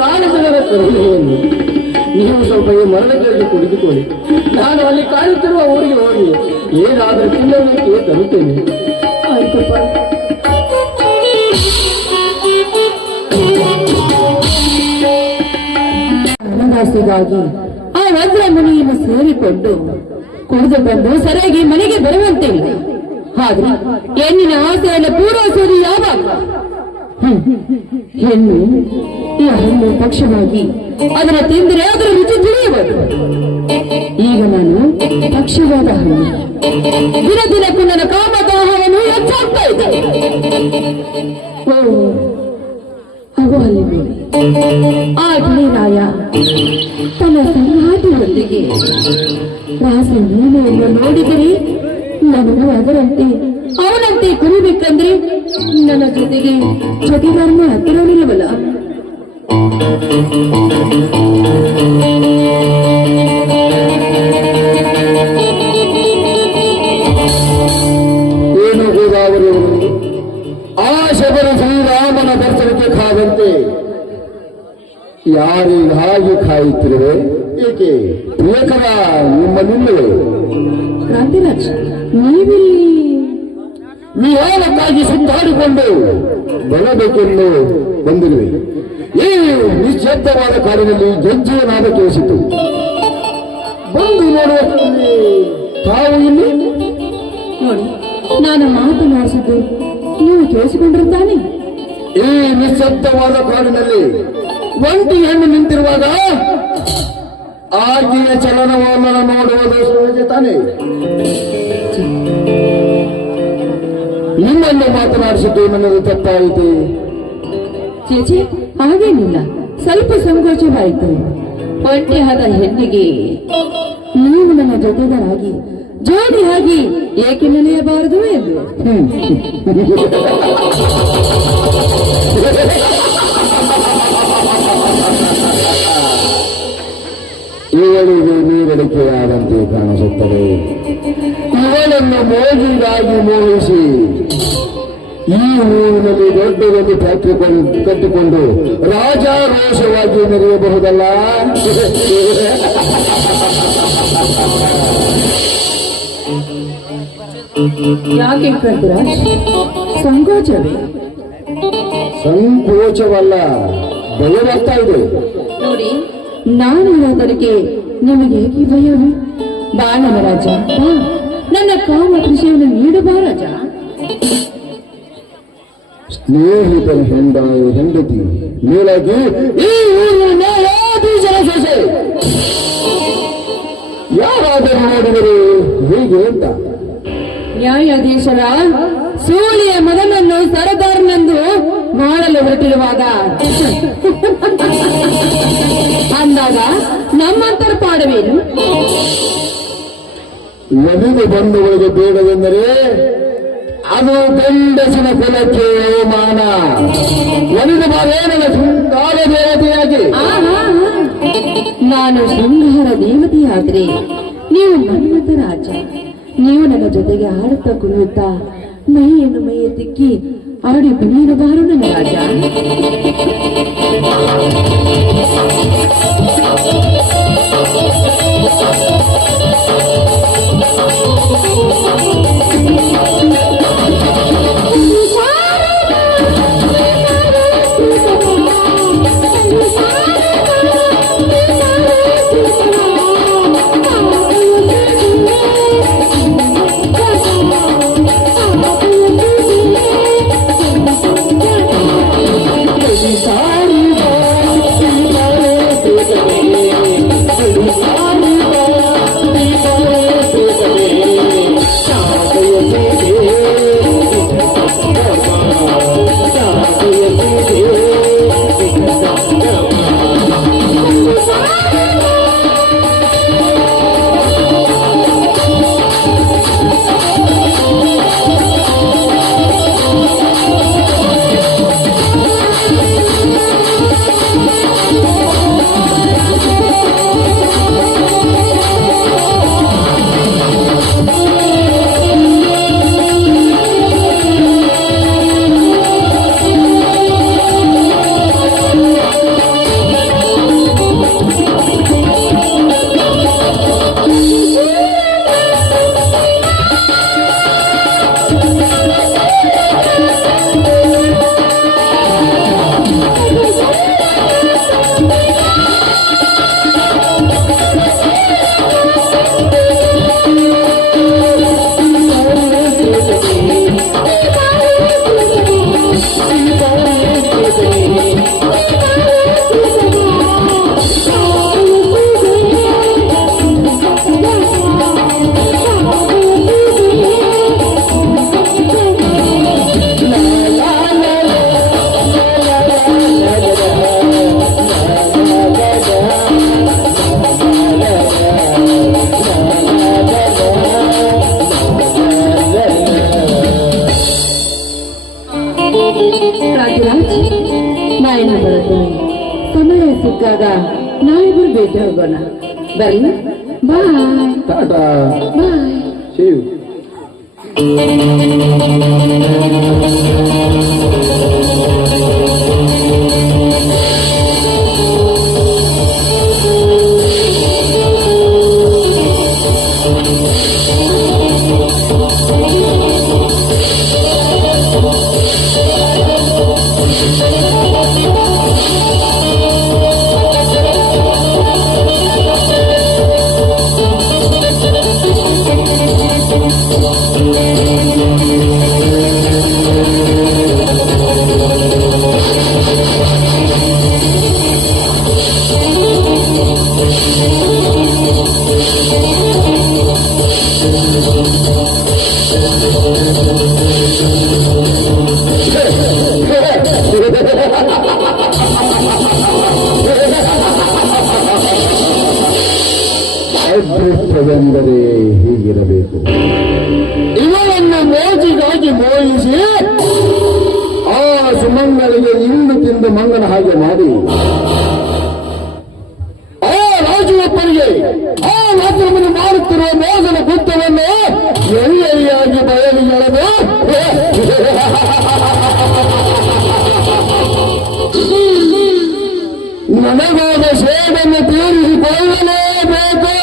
ನಾನು ಜನರ ಕರುಣೆಯನ್ನು ನೀವು ಸ್ವಲ್ಪ ಈ ಮರದ ಕೆಳಗೆ ಕುಳಿತುಕೊಳ್ಳಿ. ನಾನು ಅಲ್ಲಿ ಕಾಣುತ್ತಿರುವ ಊರಿಗೆ ಹೋಗಿ ಏನಾದರೂ ತಿನ್ನಬೇಕೆ ತರುತ್ತೇನೆ. ಆಯ್ತಪ್ಪ. ಹಣದಾಸೆಗಾಗಿ ಆ ವಜ್ರ ಮನೆಯನ್ನು ಸೇರಿಕೊಂಡು ಕುಡಿದು ಬಂದು ಸರಿಯಾಗಿ ಮನೆಗೆ ಬರುವಂತೆ ಇಲ್ಲ. ಆದ್ರೆ ಹೆಣ್ಣಿನ ಆಸೆಯನ್ನು ಪೂರೈಸುವುದು ಯಾವಾಗ? ಹೆಣ್ಣು ಪಕ್ಷವಾಗಿ ಅದರ ತಿಂದರೆ ಅದರ ರುಚಿ ತಿಳಿಯುವುದು. ಈಗ ನಾನು ಪಕ್ಷವಾದ ಹಣ್ಣು ದಿನ ದಿನಕ್ಕೂ ನನ್ನ ಕಾಮದಾಹವನ್ನು ಹೆಚ್ಚಾಗ್ತಾ ಇದೆ. ಹಾಗೂ ಅಲ್ಲಿ ನೋಡಿ ಆ ಗಿಳಿರಾಯ ತನ್ನ ಸಂಗಾತಿಯೊಂದಿಗೆ ರಾಸ ಮೀನೆಯನ್ನು ನೋಡಿದರೆ ನನಗೂ ಅದರಂತೆ ಅವನಂತೆ ಕುರಿಬೇಕಂದ್ರೆ ನನ್ನ ಜೊತೆಗಾರನ ಹತ್ತಿರವಿಲ್ಲವಲ್ಲ. ಏನು ಗೋದಾವರಿ ಆ ಶಬರ ಶ್ರೀರಾಮನ ದರ್ಶನಕ್ಕೆ ಕಾದಂತೆ ಯಾರಿಗಾಗಿ ಕಾಯುತ್ತಿರುವೆ? ಏಕೆ ಪ್ರಿಯಕರ ನಿಮ್ಮನಿಲ್ಲವೇ? ಕ್ರಾಂತಿರಾಜ್, ನೀವಿಲ್ಲಿ ವಿಹಾರಕ್ಕಾಗಿ ಸುತ್ತಾಡಿಕೊಂಡು ಬರಬೇಕೆಂದು ಬಂದಿರುವೆ. ಈ ನಿಶ್ಶಬ್ದವಾದ ಕಾಡಿನಲ್ಲಿ ಗೆಜ್ಜೆಯ ನಾದ ಕೇಳಿಸಿತು. ಬಂದು ನೋಡುವಲ್ಲಿ ತಾವು ಇಲ್ಲಿ ನೋಡಿ, ನಾನು ಮಾತನಾಡಿಸಿದ್ದು ನೀವು ಕೇಳಿಸಿಕೊಂಡಿರುತ್ತಾನೆ. ಈ ನಿಶ್ಶಬ್ದವಾದ ಕಾಡಿನಲ್ಲಿ ಒಂಟಿ ಹೆಣ್ಣು ನಿಂತಿರುವಾಗ ಆಕೆಯ ಚಲನವಲನ ನೋಡುವುದು ಸಹಜ ತಾನೆ. ನಿಮ್ಮನ್ನು ಮಾತನಾಡಿಸಿದ್ದು ನನ್ನದು ತಪ್ಪಾಯಿತು. ಚೇಚೆ, ಹಾಗೇನಿಲ್ಲ, ಸ್ವಲ್ಪ ಸಂಕೋಚವಾಯಿತು. ಒಂಟಿಯಾದ ಹೆಣ್ಣಿಗೆ ನೀವು ನನ್ನ ಜೊತೆಗಾರಾಗಿ ಜೋಡಿಯಾಗಿ ಏಕೆ ನೆನೆಯಬಾರದು ಎಂದು. ಇವಳಿಗೆ ನೀರಡಿಕೆಯಾದಂತೆ ಕಾಣಿಸುತ್ತದೆ. ಇವಳನ್ನು ಮೋಜಿಗಾಗಿ ಮೋಹಿಸಿ ಈ ಊರಿನಲ್ಲಿ ದೊಡ್ಡದೊಂದು ಫ್ಯಾಕ್ಟರಿ ಕಟ್ಟಿಕೊಂಡು ರಾಜಾರೋಷವಾಗಿ ಮೆರೆಯಬಹುದಲ್ಲ. ಯಾಕೆ ಕರ್ತರಾಜ್, ಸಂಕೋಚವೇ? ಸಂಕೋಚವಲ್ಲ, ಭಯವಾಗ್ತಾ ಇದೆ. ನೋಡಿ, ನಾನು ಹೇಳೋದಕ್ಕೆ ನಿಮಗೆ ಹೇಗೆ ಭಯವು? ಬಾ ನನ್ನ ರಾಜ, ಬಾ, ನನ್ನ ಕಾಮ ಕೃಷಿಯನ್ನು ನೀಡುವ ರಾಜ. ಸ್ನೇಹಿತನ ಹೆಂಡತಿ ಮೇಲಾಗಿ ಈ ಊರಿನ ನ್ಯಾಯಾಧೀಶರ ಸೊಸೆ ಯಾರಾದರೂ ನೋಡಿದರೆ ಹೇಗೆ ಅಂತ. ನ್ಯಾಯಾಧೀಶರ ಸೂಳಿಯ ಮಗನನ್ನು ಸರದಾರನೆಂದು ಮಾಡಲು ಹೊರಟಿರುವಾಗ ಅಂದಾಗ ನಮ್ಮಂತರ ಪಾಡವೇನು? ನದಿಗೆ ಬಂಧುಗಳಿಗೆ ಬೇಡವೆಂದರೆ ಅದು ಗಂಡಸಿನ ಕುಲಕ್ಕೆ ಅವಮಾನ. ಒಲಿದು ಬಾರೇನ ಶೃಂಗಾರ ದೇವತೆಯಾಗಿ. ನಾನು ಶೃಂಗಾರ ದೇವತೆಯಾದ್ರೆ ನೀವು ಮನ್ಮಥ ರಾಜ. ನೀವು ನನ್ನ ಜೊತೆಗೆ ಆಡುತ್ತಾ ಕುಣಿಯುತ್ತಾ ಮೈಯನ್ನು ಮೈಯ ತಿಕ್ಕಿ ಆಡಿ ಕುಣಿಯಬಾರು ನನ್ನ ರಾಜ. ಸಾರಿ ಸಮಯ ಸಿಕ್ಕಾಗ ನಾವಿಬ್ರು ಭೇಟಿ ಹೋಗೋಣ. ಬರ್ಲಿ, ಬಾಯ್ ಟಾಟಾ ಬಾಯ್. ಶಿವ್. ಅದೃಷ್ಟವೆಂದರೆ ಹೀಗಿರಬೇಕು. ಇವರನ್ನು ಮೋಜಿಗಾಗಿ ಮೋಹಿಸಿ ಆ ಸುಮಂಗಳಿಗೆ ಇಂದು ತಿಂದು ಮಂಗನ ಹಾಗೆ ಮಾಡಿ ಆ ರಾಜುವಪ್ಪನಿಗೆ ಆ ಮಾತ್ರವನ್ನು ಮಾಡುತ್ತಿರುವ ಮೋಸದ ಗುತ್ತವನ್ನು ಎಳೆಯಾಗಿ ಬಯಲಿಗೆಳೆದು ನನಗಾದ ಸೇಡನ್ನು ತೀರಿಸಿಕೊಳ್ಳಲೇಬೇಕು.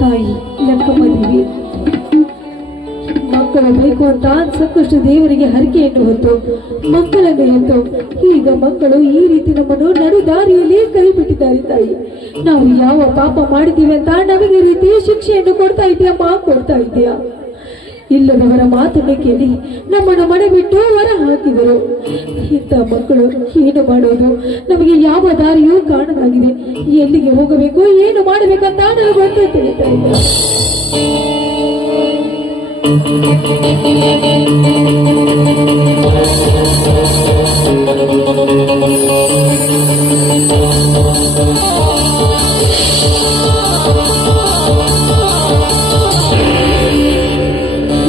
ತಾಯಿ ಲಕ್ಕಮ್ಮ ದೇವಿ, ಮಕ್ಕಳು ಬೇಕು ಅಂತ ಸಾಕಷ್ಟು ದೇವರಿಗೆ ಹರಕೆಯನ್ನು ಹೊತ್ತು ಮಕ್ಕಳನ್ನು ಹೆತ್ತು ಈಗ ಮಕ್ಕಳು ಈ ರೀತಿ ನಮ್ಮನ್ನು ನಡು ದಾರಿಯಲ್ಲಿ ಕೈ ಬಿಟ್ಟಿದ್ದಾರೆ. ತಾಯಿ, ನಾವು ಯಾವ ಪಾಪ ಮಾಡಿದ್ದೀವಿ ಅಂತ ನಮಗೆ ಈ ರೀತಿ ಶಿಕ್ಷೆಯನ್ನು ಕೊಡ್ತಾ ಇದೆಯಮ್ಮ, ಕೊಡ್ತಾ ಇದೆಯಾ? ಇಲ್ಲದವರ ಮಾತನ್ನು ಕೇಳಿ ನಮ್ಮನ್ನು ಮನೆ ಬಿಟ್ಟು ಹೊರ ಹಾಕಿದರು. ಇಂಥ ಮಕ್ಕಳು ಏನು ಮಾಡೋದು? ನಮಗೆ ಯಾವ ದಾರಿಯೂ ಕಾಣದಾಗಿದೆ. ಎಲ್ಲಿಗೆ ಹೋಗಬೇಕು, ಏನು ಮಾಡಬೇಕಂತ ನನಗೆ ಗೊತ್ತೇ ತಿಳಿತಾ ಇಲ್ಲ.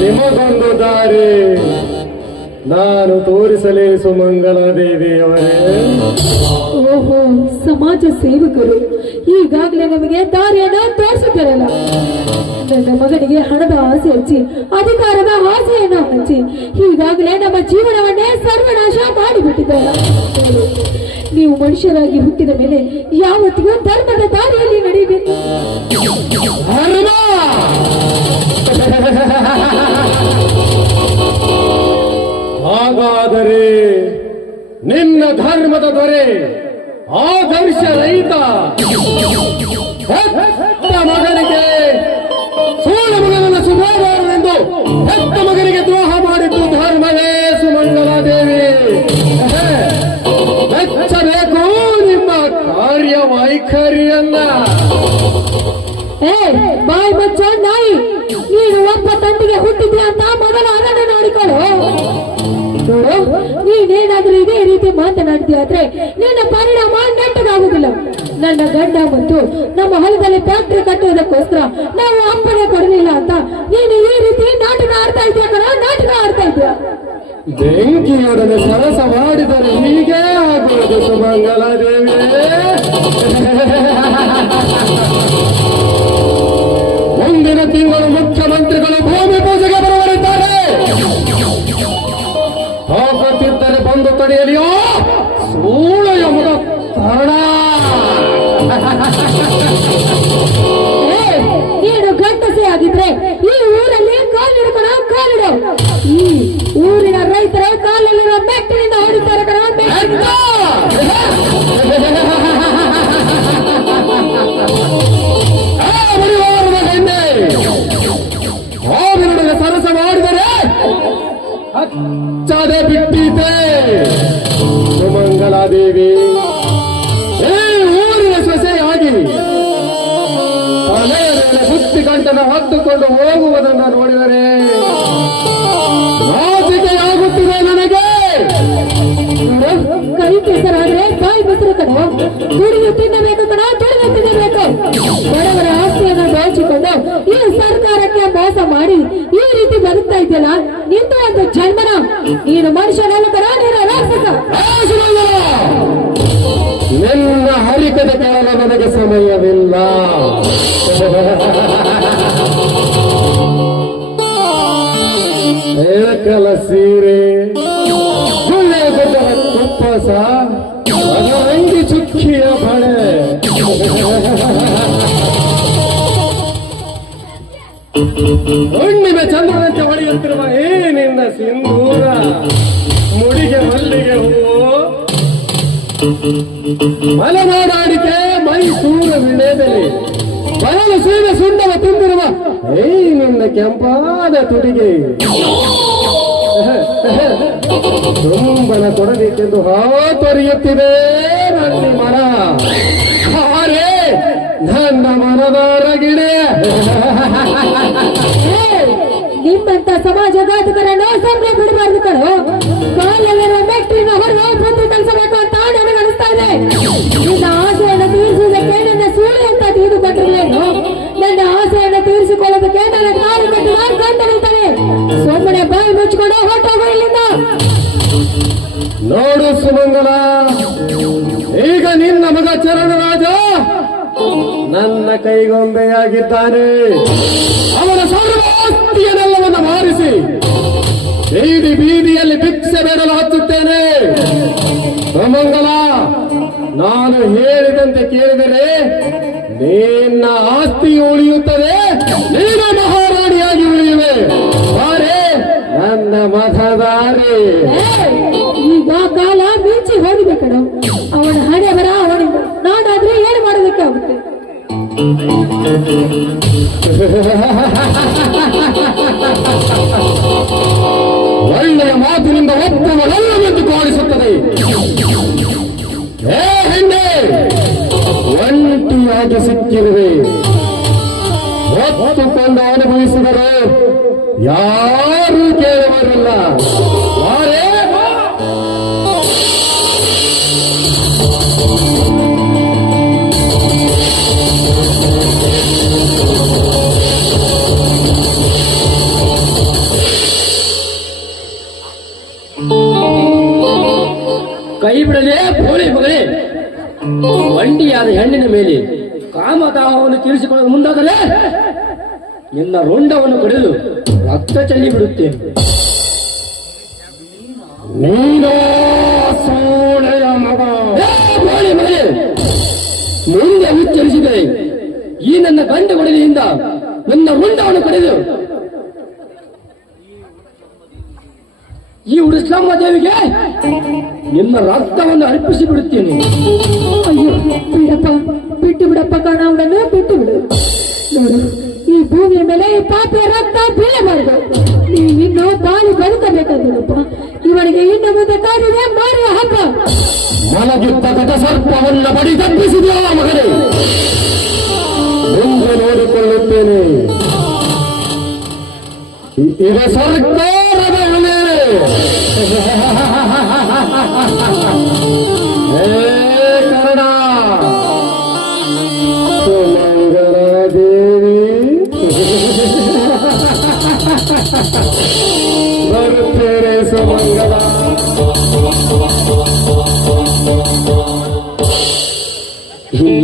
ನಿಮಗೊಂದು ದಾರಿ ನಾನು ತೋರಿಸಲೇ ಸುಮಂಗಲ ದೇವಿಯವರೇ. ಓಹೋ, ಸಮಾಜ ಸೇವಕರು ಈಗಾಗಲೇ ನಮಗೆ ದಾರಿಯನ್ನು ತೋರಿಸುತ್ತಿರಲ್ಲ. ನನ್ನ ಮಗನಿಗೆ ಹಣದ ಆಸೆ ಹಚ್ಚಿ ಅಧಿಕಾರದ ಆಸೆಯನ್ನು ಹಚ್ಚಿ ಈಗಾಗಲೇ ನಮ್ಮ ಜೀವನವನ್ನೇ ಸರ್ವನಾಶ ಮಾಡಿಬಿಟ್ಟಿದ್ದಾರೆ. ನೀವು ಮನುಷ್ಯರಾಗಿ ಹುಟ್ಟಿದ ಮೇಲೆ ಯಾವತ್ತಿಗೂ ಧರ್ಮದ ದಾರಿಯಲ್ಲಿ ನಡೆಯಬೇಕು. ಹಾಗಾದರೆ ನಿನ್ನ ಧರ್ಮದ ದೊರೆ ಆದರ್ಶ ರಹಿತ ಹೆತ್ತ ಮಗನಿಗೆ ಸೋಳ ಮಗನನ್ನು ಸುಧಾರನೆಂದು ಹೆತ್ತ ಮಗನಿಗೆ ದ್ರೋಹ ಮಾಡಿದ್ದು ಧರ್ಮವೇ ಸುಮಂಗಲ ದೇವಿ. ಮೆಚ್ಚಬೇಕು ನಿಮ್ಮ ಕಾರ್ಯವೈಖರಿಯನ್ನ. ಬಾಯ್ ಬಚ್ಚ ನಾಯಿ, ನೀನು ಒಬ್ಬ ತಂದೆಗೆ ಹುಟ್ಟಿದ್ಯಾ ಅಂತ ಮೊದಲ ಅದನ್ನು ನೋಡಿಕೊಳ್ಳು. ನೋಡು, ನೀನೇನಾದ್ರೂ ಇದೇ ರೀತಿ ಮಾತನಾಡ್ತೀಯಾದ್ರೆ ನಿನ್ನ ಪರಿಣಾಮ ನೆಟ್ಟಗಾಗುದಿಲ್ಲ. ನನ್ನ ಗಂಡ ಮತ್ತು ನಮ್ಮ ಹೊಲದಲ್ಲಿ ಫ್ಯಾಕ್ಟರಿ ಕಟ್ಟುವುದಕ್ಕೋಸ್ಕರ ನಾವು ಅಪ್ಪಣೆ ಕೊಡಲಿಲ್ಲ ಅಂತ ನೀನು ಈ ರೀತಿ ನಾಟಕ ಆಡ್ತಾ ಇದೆಯಾ ಕಣ? ನಾಟಕ ಆಡ್ತಾ ಇದೆಯಾ? ಬೆಂಕಿಯೊಡನೆ ಸರಸ ಮಾಡಿದರೆ ಹೀಗೆ ಆಗುವುದು ಸುಮಂಗಲ ದೇವಿ. ಮುಂದಿನ ತಿಂಗಳು ಮುಖ್ಯಮಂತ್ರಿಗಳು ಭೂಮಿ ಪೂಜೆಗೆ ಬರುವರಿದ್ದಾರೆ. ಹೋಗುತ್ತಿದ್ದರೆ ಬಂದು ತಡೆಯಲಿಯೋ ಸೂಳ ಎಂಬುದ ಕಾರಣ. ನೀನು ಗಂಡಸೆ ಆಗಿದ್ರೆ ಈ ಊರಲ್ಲಿ ಕಾಲಿಡು ಕಣ, ಕಾಲಿಡು. ಈ ಊರಿನ ರೈತರ ಕಾಲಲ್ಲಿರುವ ಮೆಟ್ಟಿನಿಂದ ಹೊಡಿತಾರೆ ಕಣ. ಹಾವಿನೊಡನೆ ಸರಸ ಮಾಡಿದರೆ ಹಚ್ಚದೆ ಬಿಟ್ಟಿದೆ ಸುಮಂಗಲ ದೇವಿ. ಈ ಊರಿನ ಸೊಸೆಯಾಗಿ ತಲೆಯ ಮೇಲೆ ಬುತ್ತಿ ಗಂಟನ ಹೊತ್ತುಕೊಂಡು ಹೋಗುವುದನ್ನು ನೋಡಿದರೆ ನಾಚಿಕೆಯಾಗುತ್ತಿದೆ ನನಗೆ. ಕೈ ಕೆಸರಾದ್ರೆ ಬಾಯಿ ಬಸರು ಕಣ. ದುಡಿದು ತಿನ್ನಬೇಕು ಕಣ, ದುಡಿದು ತಿನ್ನಬೇಕು. ಬಡವರ ಆಸ್ತಿ ಮಾಡಿ ಈ ರೀತಿ ಬದುಕ್ತಾ ಇದೆಯಲ್ಲ, ನಿಂದು ಒಂದು ಜನ್ಮನ. ನೀನು ಮನುಷ್ಯನಲ್ಲ ಕಣ, ನೀನು ರಾಕ್ಷಸ. ನಿನ್ನ ಹರಿಕತೆ ಕೇಳಲು ನನಗೆ ಸಮಯವಿಲ್ಲ. ಏಕಲ ಸೀರೆ, ಗುಳ್ಳೆ ಗೊಬ್ಬರ ಕುಪ್ಪಸ, ಅಂಗಿ ಚುಕ್ಕಿಯ ಬಳೆ, ಹುಣ್ಣಿಮೆ ಚಂದ್ರನಂತೆ ಹೊಳೆಯುತ್ತಿರುವ ಏ ನಿನ್ನ ಸಿಂಧೂರ, ಮುಡಿಗೆ ಮಲ್ಲಿಗೆ ಹೂವು, ಮಲೆನಾಡಾಡಿಕೆ ಮೈಸೂರ ವಿಳೆದೆಲೆ, ಬಯಲು ಸೀಮೆ ಸುಂದರ ತುಂಬಿರುವ ಏ ನಿನ್ನ ಕೆಂಪಾದ ತುಡಿಗೆ, ತುಂಬನ ಕೊಡಬೇಕೆಂದು ಹಾತೊರೆಯುತ್ತಿದೆ ನನ್ನ ಮನ. ಹಾರೇ ನನ್ನ ಮನದಾರ ಗಿಡೆ. ನಿಮ್ಮಂತ ಸಮಾಜಘಾತಕರನ್ನು ಸಂಬಳ ಬಿಡಬಾರ್ದು ಕಣೋ. ಕಾಲಲ್ಲಿರುವ ಮೆಟ್ಟಿನ ಹೊರಗೆ ಬಂದು ಕಲಿಸಬೇಕು ಅಂತ ನನಗೆ ಅನಿಸ್ತಾ ಇದೆ. ನಿನ್ನ ಆಸೆಯನ್ನು ತೀರಿಸುವುದಕ್ಕೆ ನನ್ನ ಸೂಳೆ ಅಂತ ತಿಳಿದುಕೊಂಡಿರಲೇನು? ನನ್ನ ಆಸೆಯನ್ನು ತೀರಿಸಿಕೊಳ್ಳೋದಕ್ಕೆ ನನ್ನ ಕಾಲು ಕಟ್ಟಿದ ಕಂಡಿರುತ್ತಾನೆ. ಸುಮ್ಮನೆ ಬಾಯಿ ಮುಚ್ಚಿಕೊಂಡು ಹೊರಟೋಗು ಇಲ್ಲಿಂದ. ನೋಡು ಸುಮಂಗಲ, ಈಗ ನಿನ್ನ ಮಗ ಚರಣರಾಜ ನನ್ನ ಕೈಗೊಂಬೆಯಾಗಿದ್ದಾನೆ. ಅವನ ಸರ್ವಾಸ್ತಿಯನ್ನೆಲ್ಲವನ್ನು ಮಾರಿಸಿ ಬೀದಿ ಬೀದಿಯಲ್ಲಿ ಭಿಕ್ಷೆ ಬೇಡಲು ಹಚ್ಚುತ್ತೇನೆ. ಸುಮಂಗಲ, ನಾನು ಹೇಳಿದಂತೆ ಕೇಳಿದರೆ ನಿನ್ನ ಆಸ್ತಿ ಉಳಿಯುತ್ತದೆ, ನೀನು ಮಹಾರಾಣಿಯಾಗಿ ಉಳಿಯುವೆ. ಬಾರೆ ನನ್ನ ಮತದಾರಿ. ಈಗ ಕಾಲ ಮಿಂಚಿ ಹೋಗಿದೆ ಕಣೋ. ಅವನ ಹಣೆ ಬರ ಅವನಿಂದ. ನಾನಾದ್ರೆ ಏನು ಮಾಡೋದಕ್ಕೆ ಆಗುತ್ತೆ? ಒಳ್ಳೆಯ ಮಾತಿನಿಂದ ಒಪ್ಪುವಳೆಲ್ಲವೆಂದು ಕಾಣಿಸುತ್ತದೆ. ಹೇ ಹೆಣ್ಣೆ, ಒಂಟಿಯಾಗಿ ಸಿಕ್ಕಿರುವೆ, ಒತ್ತುಕೊಂಡು ಅನುಭವಿಸಿದರೆ ಯಾರೂ ಕೇಳುವರಿಲ್ಲ. ಯಾರೇ ಕೈ ಬಿಡಲೇ ಭೋಳಿ ಮಗಳೇ. ಒಂಟಿಯಾದ ಹೆಣ್ಣಿನ ಮೇಲೆ ಕಾಮದಾಹವನ್ನು ತೀರಿಸಿಕೊಳ್ಳಲು ಮುಂದಾದರೆ ನಿನ್ನ ರುಂಡವನ್ನು ಕಡಿದು ರಕ್ತ ಚೆಲ್ಲಿ ಬಿಡುತ್ತೇನೆ. ನೀನೋ ಸೋಳೆಯ ಮಗ. ಭೋಳಿ ಮಗಳೇ, ಮುಂದೆ ಉಚ್ಚರಿಸಿದರೆ ಈ ನನ್ನ ಗಂಡ ಹೊಡೆದಿಂದ ನನ್ನ ರುಂಡವನ್ನು ಕಡಿದು ಈ ಉಡಿಸ್ಲಮ್ಮ ದೇವಿಗೆ ನಿನ್ನ ರಕ್ತವನ್ನು ಅರ್ಪಿಸಿ ಬಿಡುತ್ತೇನೆ. ಅಯ್ಯೋ ಬಿಡಪ್ಪ, ಬಿಟ್ಟು ಬಿಡಪ್ಪ ಕಣ, ಅವನನ್ನು ಬಿಟ್ಟು ಬಿಡು. ನೋಡು, ಈ ಭೂಮಿಯ ಮೇಲೆ ಈ ಪಾಪಿಯ ರಕ್ತ ಬೀಳಬಾರದು. ನೀವಿನ್ನೂ ಬಾಳಿ ಬದುಕಬೇಕಾದಪ್ಪ. ಇವನಿಗೆ ಇನ್ನು ಮುಂದೆ ಕಾದಿದೆ ಮಾರುವ ಹಬ್ಬ. ಮಲಗಿದ್ದ ಗತ ಸರ್ಪವನ್ನು ಬಡಿ ತಪ್ಪಿಸಿದ್ಯಾ ಮಗನೇ? ಮುಂದೆ ನೋಡಿಕೊಳ್ಳುತ್ತೇನೆ. ಇದು ಸರ್ಕಾರದ ಹೊಣೆ. ಹೇ ಕರ್ಣ, ಸುಮಂಗಲ ದೇವಿ ಬರುತ್ತೇನೆ. ಸುಮಂಗಲ,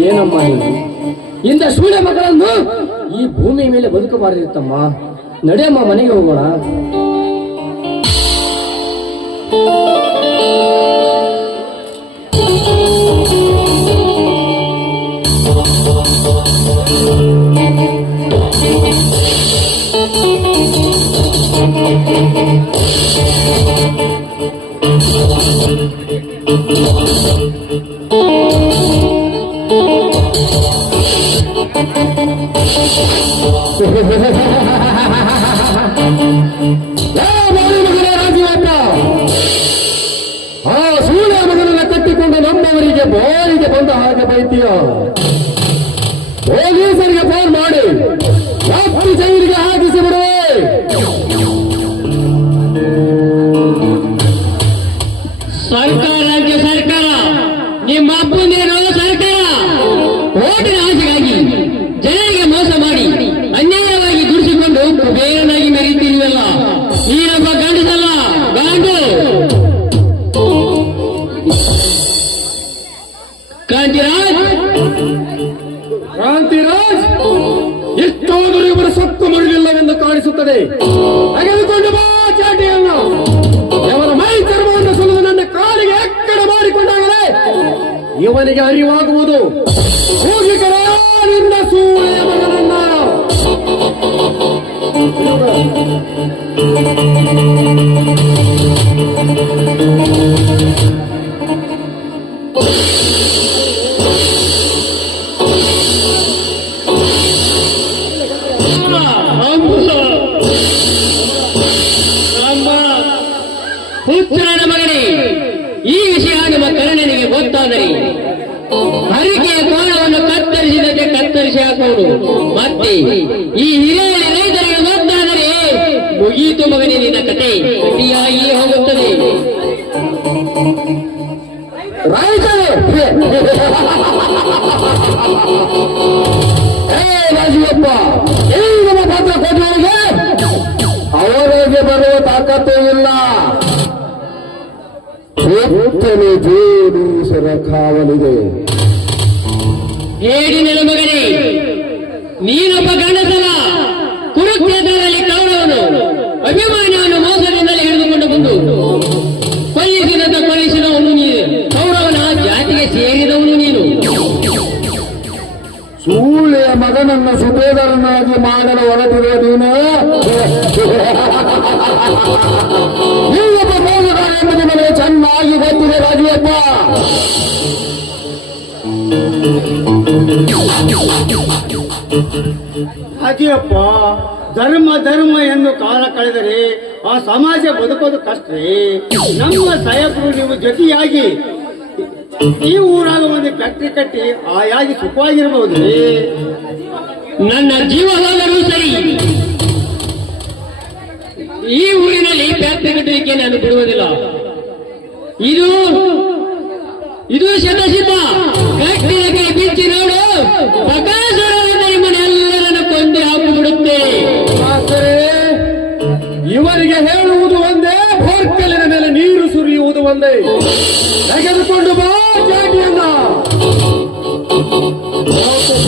ಏನಮ್ಮ ಇದು? ಇಂಥ ಸೂಳೆ ಮಕ್ಕಳನ್ನು ಈ ಭೂಮಿ ಮೇಲೆ ಬದುಕಬಾರದಿತ್ತಮ್ಮ. ನಡೆಯಮ್ಮ, ಮನೆಗೆ ಹೋಗೋಣ. ಆ ಸೂಳೆ ಮಗನನ್ನ ಕಟ್ಟಿಕೊಂಡು ನಮ್ಮವರಿಗೆ ಬಾಯಿಗೆ ಬಂದ ಹಾಗೆ ಬೈತೀಯ. ಪೊಲೀಸರಿಗೆ ಫೋನ್ ಮಾಡಿ ರಾತ್ರಿ ಜೈಲಿಗೆ ಹಾಕಿಸಿ ಬಿಡುವೆ. ಸರ್ಕಾರ ಸರ್ಕಾರ, ನಿಮ್ಮ ಅಪ್ಪನೇನೋ ಸರ್ಕಾರ ಓಟಿನ ಆಸೆಗಾಗಿ ಜನರಿಗೆ ಮೋಸ ಮಾಡಿ ಅನ್ಯಾಯವಾಗಿ ದುಡಿಸಿಕೊಂಡು ಬೇರೆ ಬರುತ್ತದೆ. ತೆಗೆದುಕೊಂಡು ಬಾ ಚಾಟಿಯನ್ನು. ಅವರ ಮೈ ಚರ್ಮವನ್ನು ಸುಲಿದು ನನ್ನ ಕಾಲಿಗೆ ಎಕ್ಕಡ ಮಾಡಿಕೊಂಡಾಗಲೇ ಇವನಿಗೆ ಅರಿವಾಗುವುದು. ಹೋಗಿಕರ ನಿನ್ನ ಸೂಳೆಯ ಮಗನನ್ನ. ಪುತ್ರನ ಮಗನೇ, ಈ ವಿಷಯ ನಮ್ಮ ಕರ್ಣನಿಗೆ ಗೊತ್ತಾದರೆ ಹರಿಕೆಯ ಕೋಣವನ್ನು ಕತ್ತರಿಸಿದಂತೆ ಕತ್ತರಿಸಿ ಹಾಕುವುದು. ಮತ್ತೆ ಈ ಹಿರಿಯ ರೈತರಿಗೆ ಗೊತ್ತಾದರೆ ಮುಗಿಯಿತು ಮಗನೇ, ನಿನ್ನ ಕತೆ ಗಟ್ಟಿಯಾಗಿಯೇ ಹೋಗುತ್ತದೆ. ರಾಜರು ರಾಜೀವಪ್ಪ, ಈ ನಮ್ಮ ಭದ್ರ ಕೋಟೆಯವರಿಗೆ ಅವರಿಗೆ ಬರುವ ತಾಕತ್ತೂ ಇಲ್ಲ. ಹೊತ್ತನೆ ಜೋಡಿಸರ ಕಾವಲಿದೆ. ಹೇಳಿ ನನ್ನ ಮಗನೇ, ನೀನೊಬ್ಬ ಗಂಡಸನ. ಕುರುಕ್ಷೇತ್ರದಲ್ಲಿ ಕೌರವನು ಅಭಿಮಾನಿಯನ್ನು ಮೋಸದಿಂದಲೇ ಹಿಡಿದುಕೊಂಡು ಬಂದು ಕೊಲ್ಲಿಸಿದವನು ನೀನು. ಕೌರವನ ಜಾತಿಗೆ ಸೇರಿದವನು ನೀನು. ಸೂಳೆಯ ಮಗನನ್ನು ಸುಬೇದರನ್ನಾಗಿ ಮಾಡಲು ಹೊರಟಿರುವ ನೀನು ನೀವೊಬ್ಬ ಮೋಸಗಾರ ಎಂಬುದು ನನಗೆ ಚೆನ್ನಾಗಿ ಗೊತ್ತಿದೆ ರಾಜೀವಪ್ಪ. ರಾಜೀವಪ್ಪ, ಧರ್ಮ ಎಂದು ಕಾಲ ಕಳೆದರೆ ಆ ಸಮಾಜ ಬದುಕೋದು ಕಷ್ಟೇ. ನಮ್ಮ ಸಾಹೇಬರು ನೀವು ಜೊತೆಯಾಗಿ ಈ ಊರಾಗ ಒಂದು ಫ್ಯಾಕ್ಟ್ರಿ ಕಟ್ಟಿ ಆಯಾಗಿ ಸುಖವಾಗಿರಬಹುದು. ನನ್ನ ಜೀವ ಹೋದರೂ ಸರಿ, ಈ ಊರಿನಲ್ಲಿ ಫ್ಯಾಕ್ಟರಿ ಕಟ್ಟಲಿಕ್ಕೆ ನಾನು ಬಿಡುವುದಿಲ್ಲ. ಇದು ಶತಸಿದ್ಧ. ಫ್ಯಾಕ್ಟರಿಗೆ ಬಿಚ್ಚಿ ನೋಡು, ಪ್ರಕಾಶದಿಂದ ನಿಮ್ಮನ್ನೆಲ್ಲರನ್ನು ಕೊಂದು ಹಾಕಿಬಿಡುತ್ತೆ. ಇವರಿಗೆ ಹೇಳುವುದು ಒಂದೇ, ಹೊರ್ಕಲಿನ ಮೇಲೆ ನೀರು ಸುರಿಯುವುದು ಒಂದೇ. ತೆಗೆದುಕೊಂಡು ಬಾ ಚಾಟಿಯನ್ನ.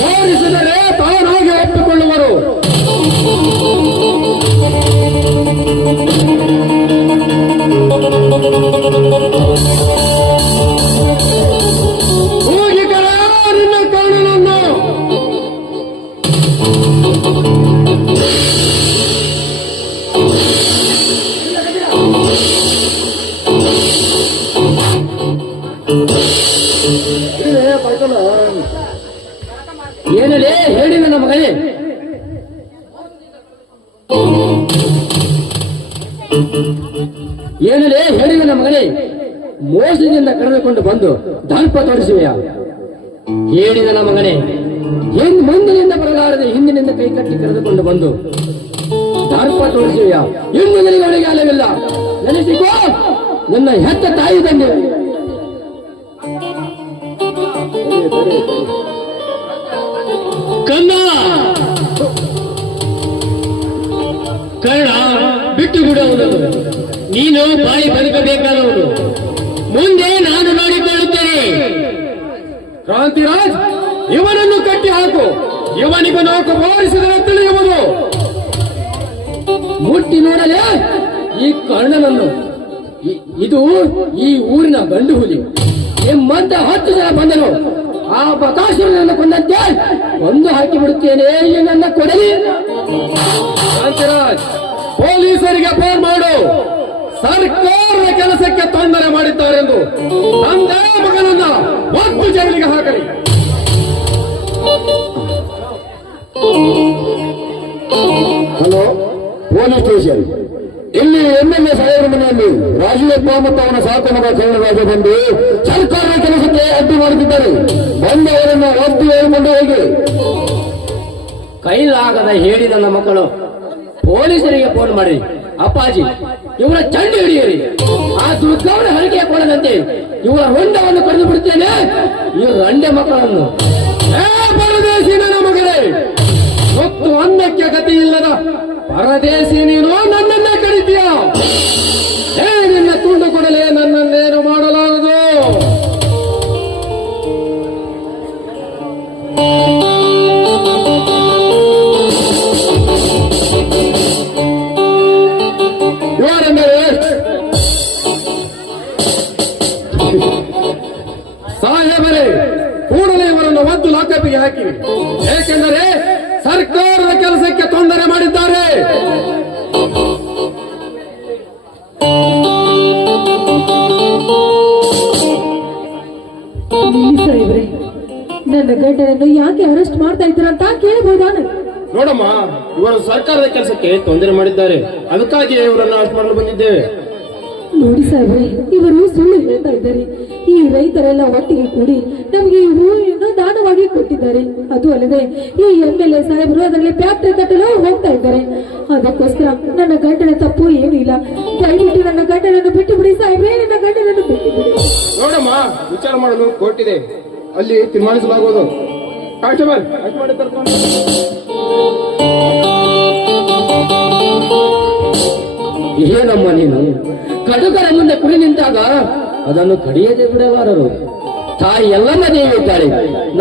ತೋರಿಸಿದರೆ ತಾನಾಗಿ ಒಪ್ಪಿಕೊಳ್ಳುವರು. ಹೋಗಿ ಕರ ನಿನ್ನ ಕಾರಣವನ್ನು. ಏನಲೇ ಹೇಳಿ ನನ್ನ ಮಗನೇ. ಏನಲೇ ಹೇಳಿ ನನ್ನ ಮಗನೇ, ಮೋಸದಿಂದ ಕರೆದುಕೊಂಡು ಬಂದು ದರ್ಪ ತೋರಿಸುವೆಯ? ಹೇಳಿ ನನ್ನ ಮಗನೇ, ಮುಂದಿನಿಂದ ಬರಲಾರದೆ ಹಿಂದಿನಿಂದ ಕೈ ಕಟ್ಟಿ ಕರೆದುಕೊಂಡು ಬಂದು ದರ್ಪ ತೋರಿಸುವೆಯ? ಇನ್ನು ನನಗೆ ಅವಳಿಗೆ ಅಲ್ಲವಿಲ್ಲ. ನೆನೆಸಿಕೋ, ನನ್ನ ಹೆತ್ತ ತಾಯಿ ತಂದೆ. ಕನ್ನ ಕರ್ಣ ಬಿಟ್ಟು ಬಿಡುವನು. ನೀನು ಬಾಳಿ ಬದುಕಬೇಕಾದವನು. ಮುಂದೆ ನಾನು ನೋಡಿಕೊಳ್ಳುತ್ತೇನೆ. ಕ್ರಾಂತಿರಾಜ್, ಇವನನ್ನು ಕಟ್ಟಿ ಹಾಕು. ಇವನಿಗೂ ನಾಲ್ಕು ಬಾರಿಸಿದರೆ ತಿಳಿಯುವುದು. ಮುಟ್ಟಿ ನೋಡಲೇ ಈ ಕರ್ಣನನ್ನು. ಇದು ಈ ಊರಿನ ಗಂಡು ಹುಲಿ. ನಿಮ್ಮಂತ 10 ಜನ ಬಂದರು. ಆ ಬಕಾಸುರನನ್ನು ಕೊಂದಂತೆ ಒಂದು ಹಾಕಿ ಬಿಡುತ್ತೇನೆ. ಈ ನನ್ನ ಕೊಡಲಿ. ಕ್ರಾಂತಿರಾಜ್, ಪೊಲೀಸರಿಗೆ ಫೋನ್ ಮಾಡು. ಸರ್ಕಾರದ ಕೆಲಸಕ್ಕೆ ತೊಂದರೆ ಮಾಡಿದ್ದಾರೆಂದು ತಂದೆ ಮಗನನ್ನ ಒಟ್ಟು ಜೈಲಿಗೆ ಹಾಕಲಿ. Hello, police station. ಇಲ್ಲಿ MLA ಸಾಹೇಬರ ಮನೆಯಲ್ಲಿ ರಾಜೀವಪ್ಪ ಮತ್ತು ಅವನ ಸಾಕು ಮಗ ಕರ್ಣರಾಜ ಬಂದು ಸರ್ಕಾರದ ಕೆಲಸಕ್ಕೆ ಅಡ್ಡಿ ಮಾಡುತ್ತಿದ್ದಾರೆ. ಬಂದವರನ್ನು ಒದ್ದು ಹೇಳಿಕೊಂಡು ಹೋಗಿ. ಕೈಲಾಗದ ಹೇಳಿ ನನ್ನ ಮಕ್ಕಳು ಪೊಲೀಸರಿಗೆ ಫೋನ್ ಮಾಡಿ, ಅಪ್ಪಾಜಿ ಇವರ ಚಂಡಿ ಹಿಡಿಯಿರಿ. ಆ ದುರ್ಗವನ ಹರಿಕೆ ಕೊಡದಂತೆ ಇವರ ಹೊಂಡವನ್ನು ಕಡಿದು ಬಿಡುತ್ತೇನೆ. ಈ ರಂಡೆ ಮಕ್ಕಳನ್ನು. ಪರದೇಶಿ ನನ್ನ ಮಗಳೇ, ಹೊತ್ತು ಅನ್ನಕ್ಕೆ ಗತಿ ಇಲ್ಲದ ಪರದೇಶಿ ನೀನು ನನ್ನನ್ನ ಕರೀತೀಯ? ನಿನ್ನ ತುಂಡು ಕೊಡಲೇ ನನ್ನನ್ನೇನು ಮಾಡಲಾರದು. ಮಾಡ್ತಿದ್ದೀರಂತ ಕೇಳಬಹುದಾನ? ನೋಡಮ್ಮ, ಇವರು ಸರ್ಕಾರದ ಕೆಲಸಕ್ಕೆ ತೊಂದರೆ ಮಾಡಿದ್ದಾರೆ, ಅದಕ್ಕಾಗಿ ಇವರನ್ನು ಅರೆಸ್ಟ್ ಮಾಡಲು ಬಂದಿದ್ದೇವೆ. ನೋಡಿ ಸಾಹೇಬ್ರೆ, ಇವರು ಸುಳ್ಳು ಹೇಳ್ತಾ ಇದ್ದಾರೆ. ಈ ರೈತರೆಲ್ಲ ಒಟ್ಟಿಗೆ ಕೂಡಿ ನಮಗೆ ಈ ಹೂವನ್ನು ದಾನವಾಗಿ ಕೊಟ್ಟಿದ್ದಾರೆ. ಅದು ಅಲ್ಲದೆ ಈ MLA ಸಾಹೇಬರು ಅದರಲ್ಲಿ ಫ್ಯಾಕ್ಟರಿ ಕಟ್ಟಲು ಹೋಗ್ತಾ ಇದ್ದಾರೆ. ಅದಕ್ಕೋಸ್ಕರ ನನ್ನ ಗಂಡನ ತಪ್ಪು ಏನೂ ಇಲ್ಲ. ದಯವಿಟ್ಟು ನನ್ನ ಗಂಡನನ್ನು ಬಿಟ್ಟು ಬಿಡಿ ಸಾಹೇಬ್ರೆ, ನನ್ನ ಗಂಡನನ್ನು ಬಿಟ್ಟು ಬಿಡಿ. ನೋಡಮ್ಮ, ವಿಚಾರ ಮಾಡಲು ಕೋರ್ಟ್ ಇದೆ, ಅಲ್ಲಿ ತೀರ್ಮಾನಿಸಲಾಗುವುದು. ಕಾನ್ಸ್ಟೇಬಲ್, ಅರೆಸ್ಟ್ ಮಾಡಿ ಕರ್ಕೊಂಡು. ಏನಮ್ಮ ನೀನು ಕಡುಕರ ಮುಂದೆ ಕುಡಿ ನಿಂತಾಗ ಅದನ್ನು ಕಡಿಯದೆ ಬಿಡಬಾರರು. ತಾಯಿ ಎಲ್ಲಮ್ಮ ದೇವಿ ಇದ್ದಾಳೆ,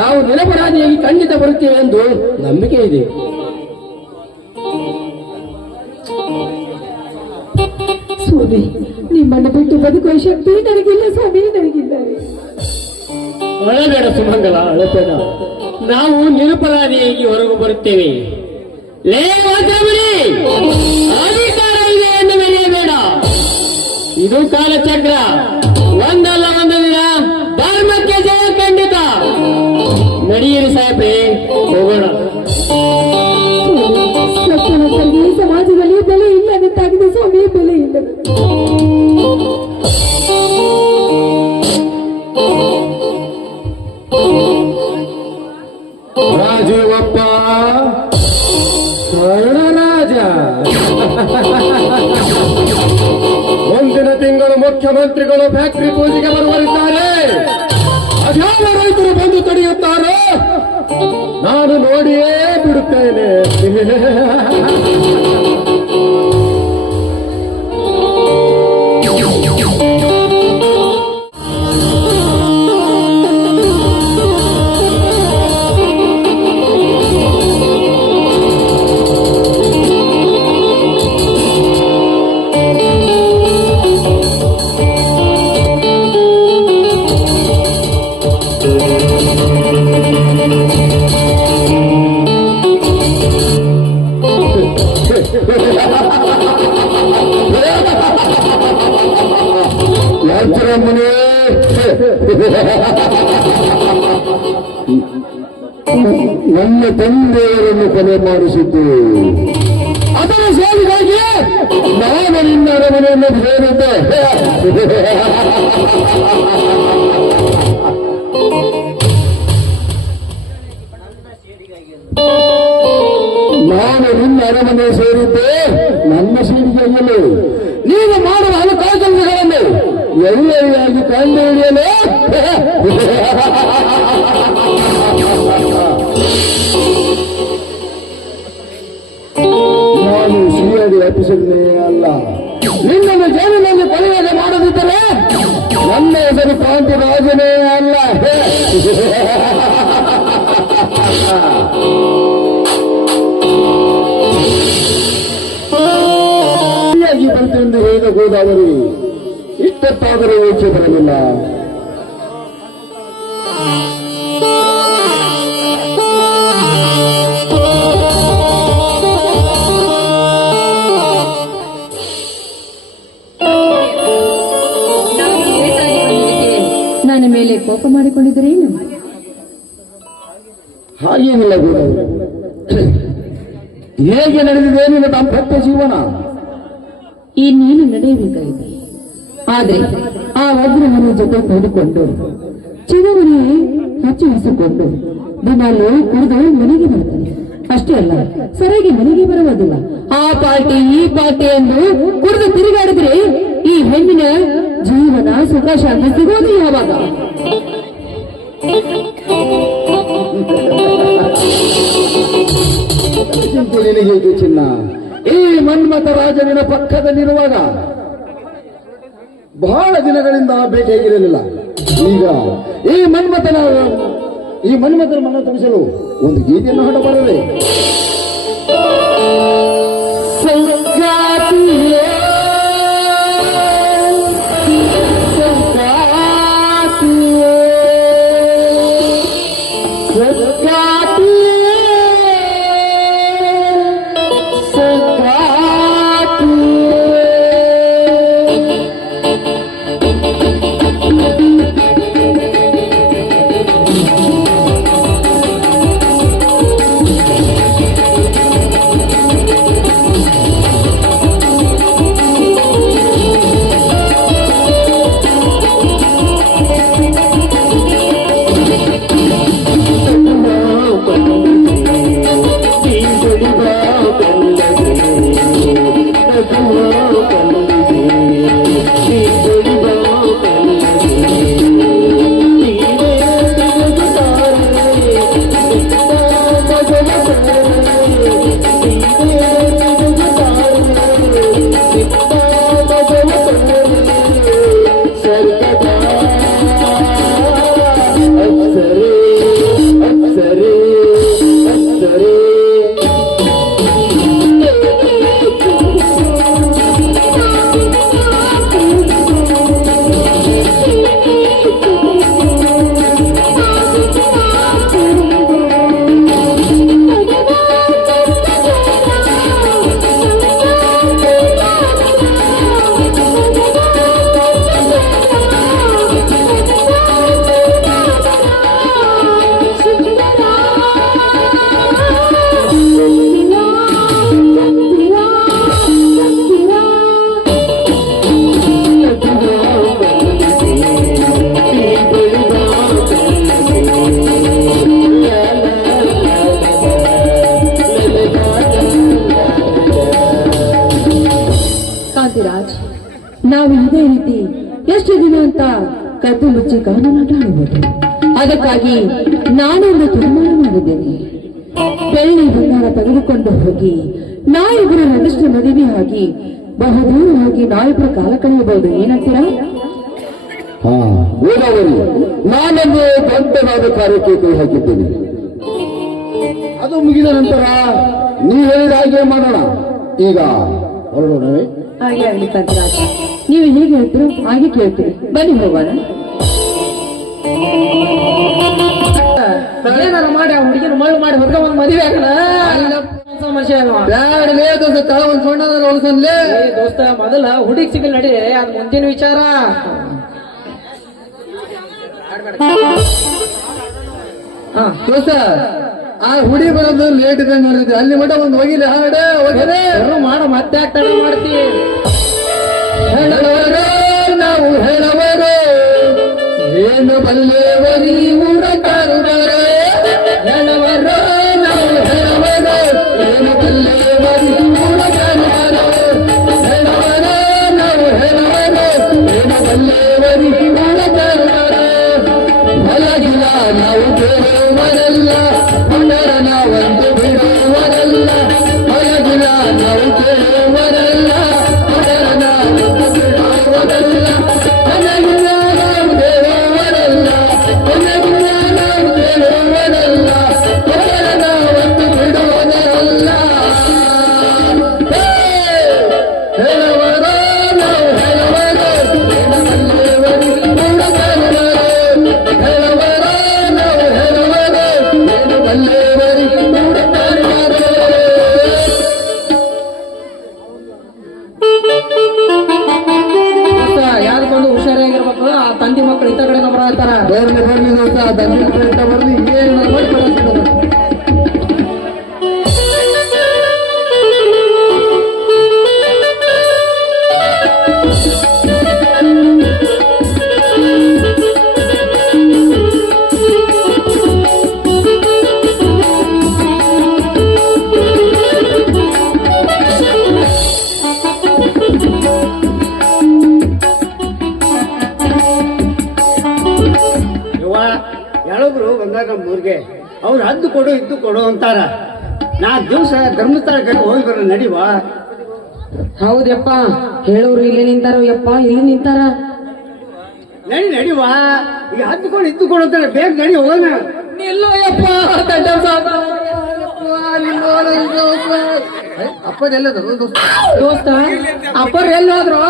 ನಾವು ನಿರಪರಾಧಿಯಾಗಿ ಖಂಡಿತ ಬರುತ್ತೇವೆ ಎಂದು ನಂಬಿಕೆ ಇದೆ. ಸ್ವಾಮಿ, ನಿಮ್ಮನ್ನು ಬಿಟ್ಟು ಬದುಕುವ ಶಕ್ತಿ ನನಗಿಲ್ಲ ಸ್ವಾಮಿ, ನನಗಿಲ್ಲ. ಅಳಬೇಡ ಸುಮಂಗಲ, ಅಳಬೇಡ. ನಾವು ನಿರಪರಾಧಿಯಾಗಿ ಹೊರಗೆ ಬರುತ್ತೇವೆ. ಅಧಿಕಾರ ಇದೆ ಎಂದು ಮೆರೆಯಬೇಡ. ಇದು ಕಾಲಚಕ್ರ, ಒಂದಲ್ಲ ಒಂದು ದಿನ ಧರ್ಮಕ್ಕೆ ಜಯ ಖಂಡಿತ. ನಡೆಯಿರಿ ಸಾಹೇಬ್ರೆ, ಹೋಗೋಣ. ಸತ್ಯವಂತರಿಗೆ ಸಮಾಜದಲ್ಲಿ ಬೆಲೆ ಇಲ್ಲ ಅಂತಾಗಿದೆ ಸ್ವಾಮಿ, ಬೆಲೆ ಇಲ್ಲ. ರಾಜೀವಪ್ಪ ರಾಜ ಮುಂದಿನ ತಿಂಗಳು ಮುಖ್ಯಮಂತ್ರಿಗಳು ಫ್ಯಾಕ್ಟರಿ ಪೂಜೆಗೆ ಬರುವರಿದ್ದಾರೆ. ಅದ್ಯಾವ ರೈತರು ಬಂದು ತಡೆಯುತ್ತಾರೋ ನಾನು ನೋಡಿಯೇ ಬಿಡುತ್ತೇನೆ. ನನ್ನ ತಂದೆಯವರನ್ನು ಕೊಲೆ ಮಾಡಿಸಿದ್ದು ಅದರ ಸಾಲಿಗಾಗಿ ನಾನು ನಿನ್ನ ಅರಮನೆಯನ್ನು ಸೇರಿದ್ದೆ. ನಾನು ನಿನ್ನ ಅರಮನೆ ಸೇರಿದ್ದೆ ನನ್ನ ಸೀಡಿಗೆಯಲು. ನೀನು ಮಾಡುವ ಹಲವು ಕೆಲಸಗಳನ್ನು ಎಲ್ಲರಿಗಾಗಿ ಕಂಡು ಹಿಡಿಯಲು ನಾನು CID ಆಫೀಸರ್ನೇ ಅಲ್ಲ. ನಿನ್ನನ್ನು ಜೈಲಿನಲ್ಲಿ ಕೊಲೆಯಾಗ ಮಾಡದಿದ್ದರೆ ನನ್ನ ಹೆಸರು ಕ್ರಾಂತಿ ರಾಜನೇ ಅಲ್ಲ. ಬರುತ್ತೆಂದು ಹೇಳಿದ ಗೋದಾವರಿ ಇಷ್ಟೊತ್ತಾದರೂ ಏಕೆ ಬರಲಿಲ್ಲ? ನನ್ನ ಮೇಲೆ ಕೋಪ ಮಾಡಿಕೊಂಡಿದ್ರೇನು? ಹಾಗೇನಿಲ್ಲ ಗೋದಾವರಿ. ಹೇಗೆ ನಡೆದಿದೆ ನಿನ್ನ ದಾಂಪತ್ಯ ಜೀವನ? ಇನ್ನೇನು ನಡೆಯಬೇಕಾಗಿದೆ. ಆದ್ರೆ ಆ ವಜ್ರಮನ ಜೊತೆ ಕೂಡಿಕೊಂಡು ಚಿರವನೇ ಹಚ್ಚಿಸಿಕೊಂಡು ದಿನಾಲು ಕುಡಿದು ಮನೆಗೆ ಬರ್ತಾನೆ. ಅಷ್ಟೇ ಅಲ್ಲ, ಸರಿಯಾಗಿ ಮನೆಗೆ ಬರುವುದಿಲ್ಲ. ಆ ಪಾರ್ಟಿ ಈ ಪಾರ್ಟಿ ಎಂದು ಕುಡಿದು ತಿರುಗಾಡಿದ್ರೆ ಈ ಹೆಣ್ಣಿನ ಜೀವನ ಸುಖ ಶಾಂತಿ ಸಿಗೋದು ಯಾವಾಗ? ನಿನಗೆ ಇದು ಚಿನ್ನ, ಈ ಮನ್ಮಥ ರಾಜನಿನ ಪಕ್ಕದಲ್ಲಿರುವಾಗ ಬಹಳ ದಿನಗಳಿಂದ ಭೇಟಿಯಾಗಿರಲಿಲ್ಲ. ಈಗ ಈ ಮನ್ಮಥನ ಮನ ತುಂಬಿಸಲು ಒಂದು ಗೀತೆಯನ್ನು ಹಾಡಬಾರದೆ? ಕಾಂತಿರಾಜ್, ನಾವು ಇದೇ ರೀತಿ ಎಷ್ಟು ದಿನ ಅಂತ ಕದ್ದು ಮುಚ್ಚಿ ಕಾನೂನಾಟ ಆಡಬಹುದು. ಅದಕ್ಕಾಗಿ ನಾನೊಂದು ತೀರ್ಮಾನ ಮಾಡಿದ್ದೇನೆ. ಬೆಳ್ಳಿ ಬಂಗಾರ ತೆಗೆದುಕೊಂಡು ಹೋಗಿ ನಾಯಿಬ್ಬರ ಅದೃಷ್ಟ ಮದುವೆ ಆಗಿ ಬಹುದೂರ ಹೋಗಿ ನಾಯಿಬ್ಬರು ಕಾಲ ಕಳೆಯಬಹುದು. ಏನಂತೀರಾ? ನಾನೊಂದು ದೊಡ್ಡದಾದ ಕಾರ್ಯಕ್ಕೆ ಕೈ ಹಾಕಿದ್ದೇನೆ. ಅದು ಮುಗಿದ ನಂತರ ನೀವು ಹೇಳಿದ ಹಾಗೆ ಮಾಡೋಣ. ಈಗ ಹೊರಡೋಣವೇ? ಹಾಗೆ ಆಗಲಿ ಕಾಂತಿರಾಜ್, ನೀವು ಹೇಗೆ ಹೇಳ್ತೀರೋ ಹಾಗೆ ಕೇಳ್ತೀರಿ. ಬನ್ನಿ ಹೋಗೋಣ. ಏನಾರ ಮಾಡಿ ಆ ಹುಡುಗಿನ ಮಳ್ಳು ಮಾಡಿ ಹೊರಗ ಒಂದು ಮದುವೆ ಆಗಲ್ಲ ಸಮಸ್ಯೆ ಅಲ್ವಾ? ಒಂದು ಸಣ್ಣದಾರ ಒಳಸನ್ಲೇ ದೋಸ್ತ, ಮೊದಲ ಹುಡುಗಿ ಸಿಗಲ್ ನಡಿ, ಅದು ಮುಂದಿನ ವಿಚಾರ. ದೋಸ್ತ, ಆ ಹುಡಿ ಬರೋದು ಲೇಟ್ ಇದ್ದಂಗೆ ನೋಡಿದ್ರಿ. ಅಲ್ಲಿ ಮಠ ಒಂದು ಹೋಗಿಲ್ಲ ಹಾಡೆ ಮಾಡ ಮತ್ತೆ ಆಗ್ತಾಡ ಮಾಡ್ತಿ. ಹೇಳವರು ನಾವು ಹೇಳವರು ಏನು ಬಲ್ಲೇವರಿ ಹುಡುಕರುವರು. ಹೇಳವರು ನಾವು ಹೇಳವರು ಏನು ಬಲ್ಲೇವರಿ ಹುಡುಕರುವರು. ಹೇಳವರು ನಾವು ಹೇಳವರು ಏನು ಬಲ್ಲೇವರಿ ಹುಡುಕರುವರು. ಹೊಲಗಿಲ್ಲ ನಾವು ಕೇಳುವರಲ್ಲ, ಹುಡುಗರ ನಾವಂದು ಬಿಡುವರಲ್ಲ. ಹೊಲಗಿಲ್ಲ ನಾವು ಕೇಳುವರಲ್ಲ, ಹುಡುಗರ ನಾವಂದು ಬಿಡುವರಲ್ಲ. ಹೊಲಗಿಲ್ಲ ನಾವು ಕೇಳುವರಲ್ಲ, ಹೊಲಗಿಲ್ಲ ನಾವು ಕೇಳುವರಲ್ಲ, ಹುಡುಗರ ನಾವಂದು ಬಿಡುವರಲ್ಲ. ಹೇಳುವರು ನಾವು ಹೇಳುವರು ಬಲ್ಲೇವರಿ ಹುಡುಗರುವರು. ಹೇಳುವರು ನಾವು ಹೇಳುವರು ಏನು ಬಲ್ಲೇವರಿ ಹುಡುಗರುವರು. ಯಾರಿಗೊಂದು ಹುಷಾರಾಗಿರ್ಬೇಕು. ಆ ತಂದೆ ಮಕ್ಕಳು ಇತ್ತ ಕಡೆ ನಂಬರ್ ಹೇಳ್ತಾರ. ಬರ್ಲಿ ಬರ್ಲಿ ದೋಸ್ತ, ದಂಡಿನ ಪ್ರಯತ್ನ ಬರ್ಲಿ. ಏನು ಮಾಡಿ ಕಳಿಸ್ತಾರೆ. ಇವ ಎಳಬ್ರು ಬಂದಾಗ ಮೂರ್ಗೆ ಅವ್ರು ಹದ್ದು ಕೊಡು ಇದ್ದು ಕೊಡು ಅಂತಾರ. ನಾ ದಿವಸ ಧರ್ಮಸ್ಥಳ ಕಡೆ ಹೋಗಿ ಬರೋ ನಡಿವಾ. ಹೌದಪ್ಪ, ಹೇಳೋರು ಇಲ್ಲಿ ನಿಂತಾರ, ಯಪ್ಪ ಇಲ್ಲಿ ನಿಂತಾರ. ನಡಿವಾ. ಈಗ ಹದ್ದು ಕೊಡು ಇದ್ದು ಕೊಡು ಅಂತಾರ. ಬೇಗ ನಡಿ ಹೋಗೋಣ. ಎಲ್ಲೋ ಯಪ್ಪ ಅಪ್ಪದೆಲ್ಲ ದೋಸ್ತ, ಅಪ್ಪರ್ ಎಲ್ಲಿ ಹೋದ್ರು?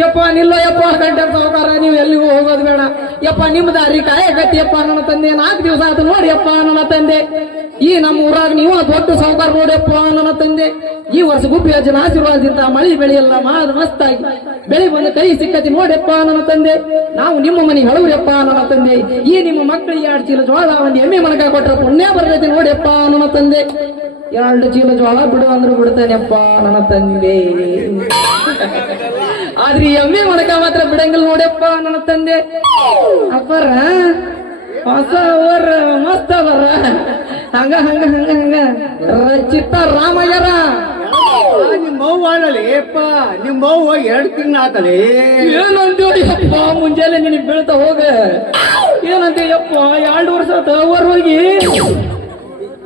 ಯಪ್ಪ ನಿಲ್ಲೋ ಯಪ್ಪ, ಗಂಟೆ ಸಾವುಕಾರ, ನೀವು ಎಲ್ಲಿಗೂ ಹೋಗೋದು ಬೇಡ ಯಪ್ಪ. ನಿಮ್ಮ ದಾರಿ ಕಾಯಕತ್ತಿಯಪ್ಪ ನನ್ನ ತಂದೆ. 4 ದಿವಸ ಆಯ್ತು ನೋಡಿಯಪ್ಪ ನನ್ನ ತಂದೆ. ಈ ನಮ್ಮ ಊರಾಗ ನೀವು ದೊಡ್ಡ ಸಾವುಕಾರ ನೋಡಿಯಪ್ಪ ನನ್ನ ತಂದೆ. ಈ ವರ್ಷ ಗುಬ್ಬಿ ಅಜ್ಜನ ಆಶೀರ್ವಾದದಿಂದ ಮಳಿ ಬೆಳೆಯಲ್ಲ ಮಸ್ತಾಗಿ ಬೆಳಿ ಬಂದು ಕೈ ಸಿಕ್ಕತಿ ನೋಡ್ಯಪ್ಪ ನನ್ನ ತಂದೆ. ನಾವು ನಿಮ್ಮ ಮನೆಗೆ ಹೇಳುವ್ರಪ್ಪ ನನ್ನ ತಂದೆ. ಈ ನಿಮ್ಮ ಮಕ್ಕಳಿಗೆ 2 ಚೀಲ ಜೋಳ ಒಂದು ಎಮ್ಮೆ ಮನಕ ಕೊಟ್ರ ಪುಣ್ಯ ಬರ್ತೈತಿ ನೋಡ್ಯಪ್ಪ ನನ್ನ ತಂದೆ. 2 ಚೀಲ ಜೋಳ ಬಿಡು ಅಂದ್ರೆ ಬಿಡ್ತಾನೆಪ್ಪ ನನ್ನ ತಂದೆ. ಆದ್ರೆ ಈ ಎಮ್ಮೆ ಮನಕ ಮಾತ್ರ ಬಿಡಂಗಿಲ್ಲ ನೋಡ್ಯಪ್ಪ ನನ್ನ ತಂದೆ. ಅಪ್ಪರ ಹೊಸ ಅವರ ಮಸ್ತ್ ಅವರ ಹಂಗ ಹಂಗ ಹಂಗ ಹಂಗ ರಚಿತ ರಾಮಯ್ಯರ ನಿಮ್ಮ ಅವ್ವ ಆಡಲಿ ಏಪ್ಪ. ನಿಮ್ಮ ಅವ್ವ 2 ತಿಂಗಳು ಆತಲಿ. ಏನಂತೀಯಪ್ಪ? ಮುಂಜಾನೆ ನಿನಗೆ ಬೀಳ್ತಾ ಹೋಗ. ಏನಂತೀಯಪ್ಪ? 2 ವರ್ಷ ಆತ ಅವರ್ ಹೋಗಿ.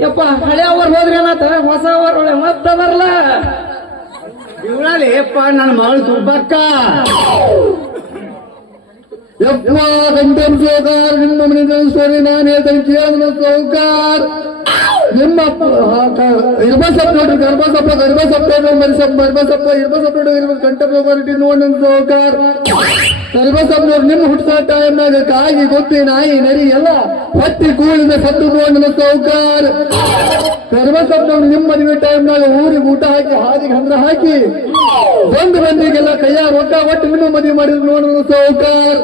ಯಪ್ಪ ಹಳೆ ಅವರ್ ಹೋದ್ರೆ ಏನಾತ? ಹೊಸ ಅವರ್ ಒಳ್ಳೆ ಮಸ್ತ್ ಅದರ್ಲ. ಇವಳಲ್ಲಿ ಏಪ್ಪ ನನ್ನ ಮಗಳು ಸುಬ್ಬಕ್ಕ. ಯಪ್ಪ ಗಂಟೆನ ಸೌಕಾರ್, ನಿಮ್ಮ ಮನೆ ಸ್ಟೋರಿ ನಾನು ಹೇಳ್ತೇನೆ ಕೇಳಿದ ಸೌಕಾರ್. ನಿಮ್ಮ ಇರ್ಬಸಪ್ಪ ನೋಡ್ರಿ, ಗರ್ಭಸಪ್ಪ ಮರಿಸಪ್ಪ ಇರ್ಬಸಪ್ಪ ನೋಡ್ರಿ, ಗಂಟೆ ಹೋಗಿ ನೋಡಿ ಸೌಕಾರ್. ಗರ್ಭಸಪ್ಪ ನೋಡ್ರಿ, ನಿಮ್ಮ ಹುಟ್ಟಿದ ಟೈಮ್ನಾಗ ಕಾಗಿ ಗೊತ್ತಿ ನಾಯಿ ನರಿ ಎಲ್ಲ ಹೊಟ್ಟಿ ಕೂಳಿದ ಸತ್ತು ನೋಡಿನ ಸೌಕಾರ್. ಗರ್ಭಸಪ್ಪ ನಿಮ್ಮ ಮದುವೆ ಟೈಮ್ನಾಗ ಊರಿಗೆ ಊಟ ಹಾಕಿ ಹಾದಿಗೆ ಹಂದ್ರ ಹಾಕಿ ಬಂದಿಗೆಲ್ಲ ಕೈಯಾಗ ರೊಕ್ಕ ಒಟ್ಟು ನಿಮ್ಮ ಮದುವೆ ಮಾಡಿದ್ರು ನೋಡಿದ್ರು ಸೌಕಾರ್.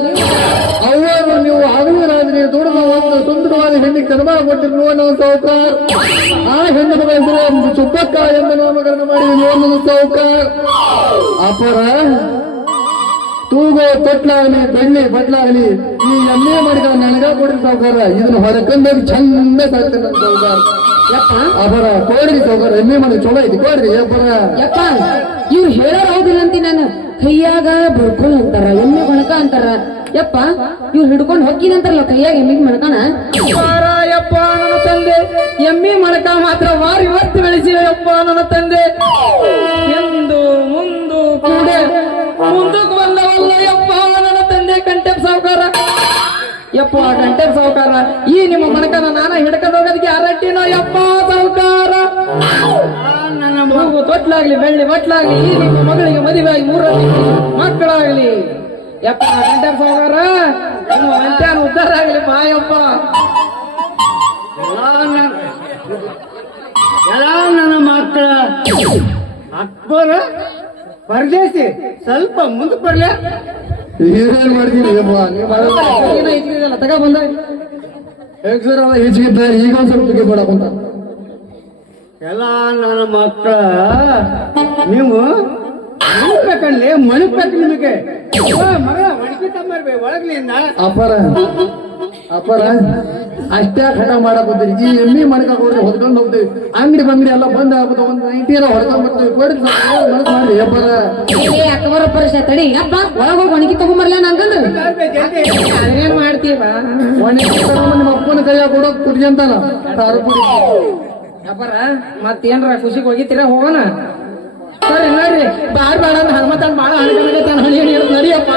ಅವರು ನೀವು ಆಗುವರಾದ್ರಿ ದುಡಿದ ಒಂದು ಸುಂದರವಾದ ಹೆಣ್ಣಿಗೆ ಕರ್ಮ ಕೊಟ್ಟಿದ್ರು ನೋಡಿದ ಸೌಕಾರ್. ಆ ಹೆಣ್ಣು ಮಗ ಹೆಸರು ಸುಬ್ಬಕ್ಕ ಎಂಬ ನಾಮಕರಣ ಮಾಡಿ ನೋಡಿದ ಸೌಕಾರ್. ಅಪರ ತೂಗೋ ತೊಟ್ಲಾಗಲಿ ಬೆಳ್ಳಿ ಬಟ್ಲಾಗಲಿ ಈ ಎಮ್ಮೆ ಮಾಡಿದ ನನಗ ಕೊಡ್ರಿ ಸಾವುಕಾರ ಇದನ್ನ ಹೊರಕಂದಾಗ ಚಂದ ಸಾಕ್ತೇನೆ ನನ್ನ ಸಾವುಕಾರ ಯಪ್ಪ ಅಬರ ಕೊಡ್ರಿ ಸಾವುಕಾರ ಎಮ್ಮೆ ಮಾಡಿ ಚಲೋ ಐತಿ ಕೊಡ್ರಿ ಅಬ್ಬರ ಯಪ್ಪ ಇವ್ರು ಹೇಳೋರ್ ಹೌದಿಲ್ಲ ಅಂತಿ ನಾನು ಕೈಯಾಗ ಬಡ್ಕೊಳ್ ಅಂತಾರ ಎಮ್ಮೆ ಮಣಕ ಅಂತಾರ ಯಪ್ಪ ಇವ್ರು ಹಿಡ್ಕೊಂಡು ಹೊಕ್ಕಿನಂತಾರಲ್ಲ ಕೈಯಾಗ ಎಮ್ಮೆ ಮಣಕನ ಯಪ್ಪ ನನ್ನ ತಂದೆ ಎಮ್ಮೆ ಮಣಕ ಮಾತ್ರ ವಾರಿ ಹೊತ್ತು ಬೆಳೆಸಿಯಪ್ಪ ನನ್ನ ತಂದೆ ಎಂದು ಮುಂದು ಕೂಡ ಮುಂದಕ್ಕೆ ಬಂದವಲ್ಲ ಯಪ್ಪ ನನ್ನ ತಂದೆ ಕಂಟೆಪ್ ಸಾವುಕಾರ ಯಪ್ಪ ಕಂಟೆಪ್ ಸಾವುಕಾರ ಈ ನಿಮ್ಮ ಮಣಕನ ನಾನ ಹಿಡ್ಕೊಂಡು ಹೋಗೋದಕ್ಕೆ ಅರಟ್ಟಿನೋ ಯಪ್ಪ ಸಾವುಕಾರ ನನ್ನ ಮಗು ತೊಟ್ಲಾಗ್ಲಿ ಬೆಳ್ಳಿ ಬಟ್ಲಾಗ್ಲಿ ಈ ನಿಮ್ಮ ಮಗಳಿಗೆ ಮದುವೆ ಆಗಿ 3 ಮಕ್ಕಳಾಗ್ಲಿ ಯಪ್ಪ ಕಂಟೆಪ್ ಸಾವುಕಾರ ನಿಮ್ಮ ಅಂತ್ಯಾನ ಉದ್ಧಾರ ಆಗ್ಲಿ ಬಾಯಪ್ಪ ಎಲ್ಲ ನನ್ನ ಮಕ್ಕಳ ಅಕ್ಬರ ಪರದೇಶಿ ಸ್ವಲ್ಪ ಮುಂದಕ್ಕೆ ಬರ್ಲ ಏನೇನ್ ಮಾಡ್ತೀನಿ ಇದ್ದಿದ್ದಲ್ಲ ತಗ ಬಂದ ಹೆಚ್ಚಿಗಿದ್ದಾರೆ ಈಗ ಒಂದ್ ಸ್ವಲ್ಪ ಬೇಡಕ್ಕಂತ ಎಲ್ಲ ನನ್ನ ಮಕ್ಕಳ ನೀವು ಮಣಿಬೇಕಲ್ಲಿ ಮಣಿಬೇಕು ನಿಮಗೆ ಮಗ ಒಣಗಿ ತಮ್ಮರ್ಬೇ ಒಳಗ್ಲಿಂದ ಅಪ್ಪರ ಅಷ್ಟೇ ಹಠ ಮಾಡಕ್ ಹೋಗ್ತೀರಿ ಈ ಎಮ್ಮಿ ಮಾಡ್ಕೊಂಡ್ ಹೋದ್ರೆ ಹೊದ್ಕೊಂಡ್ ಹೋಗ್ತೀವಿ ಅಂಗಡಿ ಬಂಗಡಿ ಎಲ್ಲ ಬಂದ್ ಆಗ್ಬೋದು ಒಂದ್ 90 ಎಲ್ಲ ಹೊಡ್ಕೊಂಡ್ ಬರ್ತೀವಿ ಕೊಡ್ರಿ ಮಾಡಿ ಅಪ್ಪರ ಅಕ್ಕಬರ ಪರೀಕ್ಷೆ ತಡಿ ಅಪ್ಪ ಒಳಗ ಹೋಗಿ ಒಣಗಿ ತಗೊಂಬರ್ಲ ನಂಗಂದ್ರೆ ಅದೇನ್ ಮಾಡ್ತೀವ ಒಣಗಿ ನಿಮ್ಮ ಅಪ್ಪನ ಕೈಯಾಗ ಕೊಡೋಕ್ ಕುಡಿಯಂತಾನ ಅಪ್ಪರ ಮತ್ತೇನ್ರ ಖುಷಿಗೆ ಹೋಗಿತೀರ ಹೋಗೋಣ ಸರಿ ನೋಡ್ರಿ ಬಾಳ್ ಬಾಳ ಹನುಮಂತ ಬಾಳ ಹಣಿ ನಡಿಯಪ್ಪ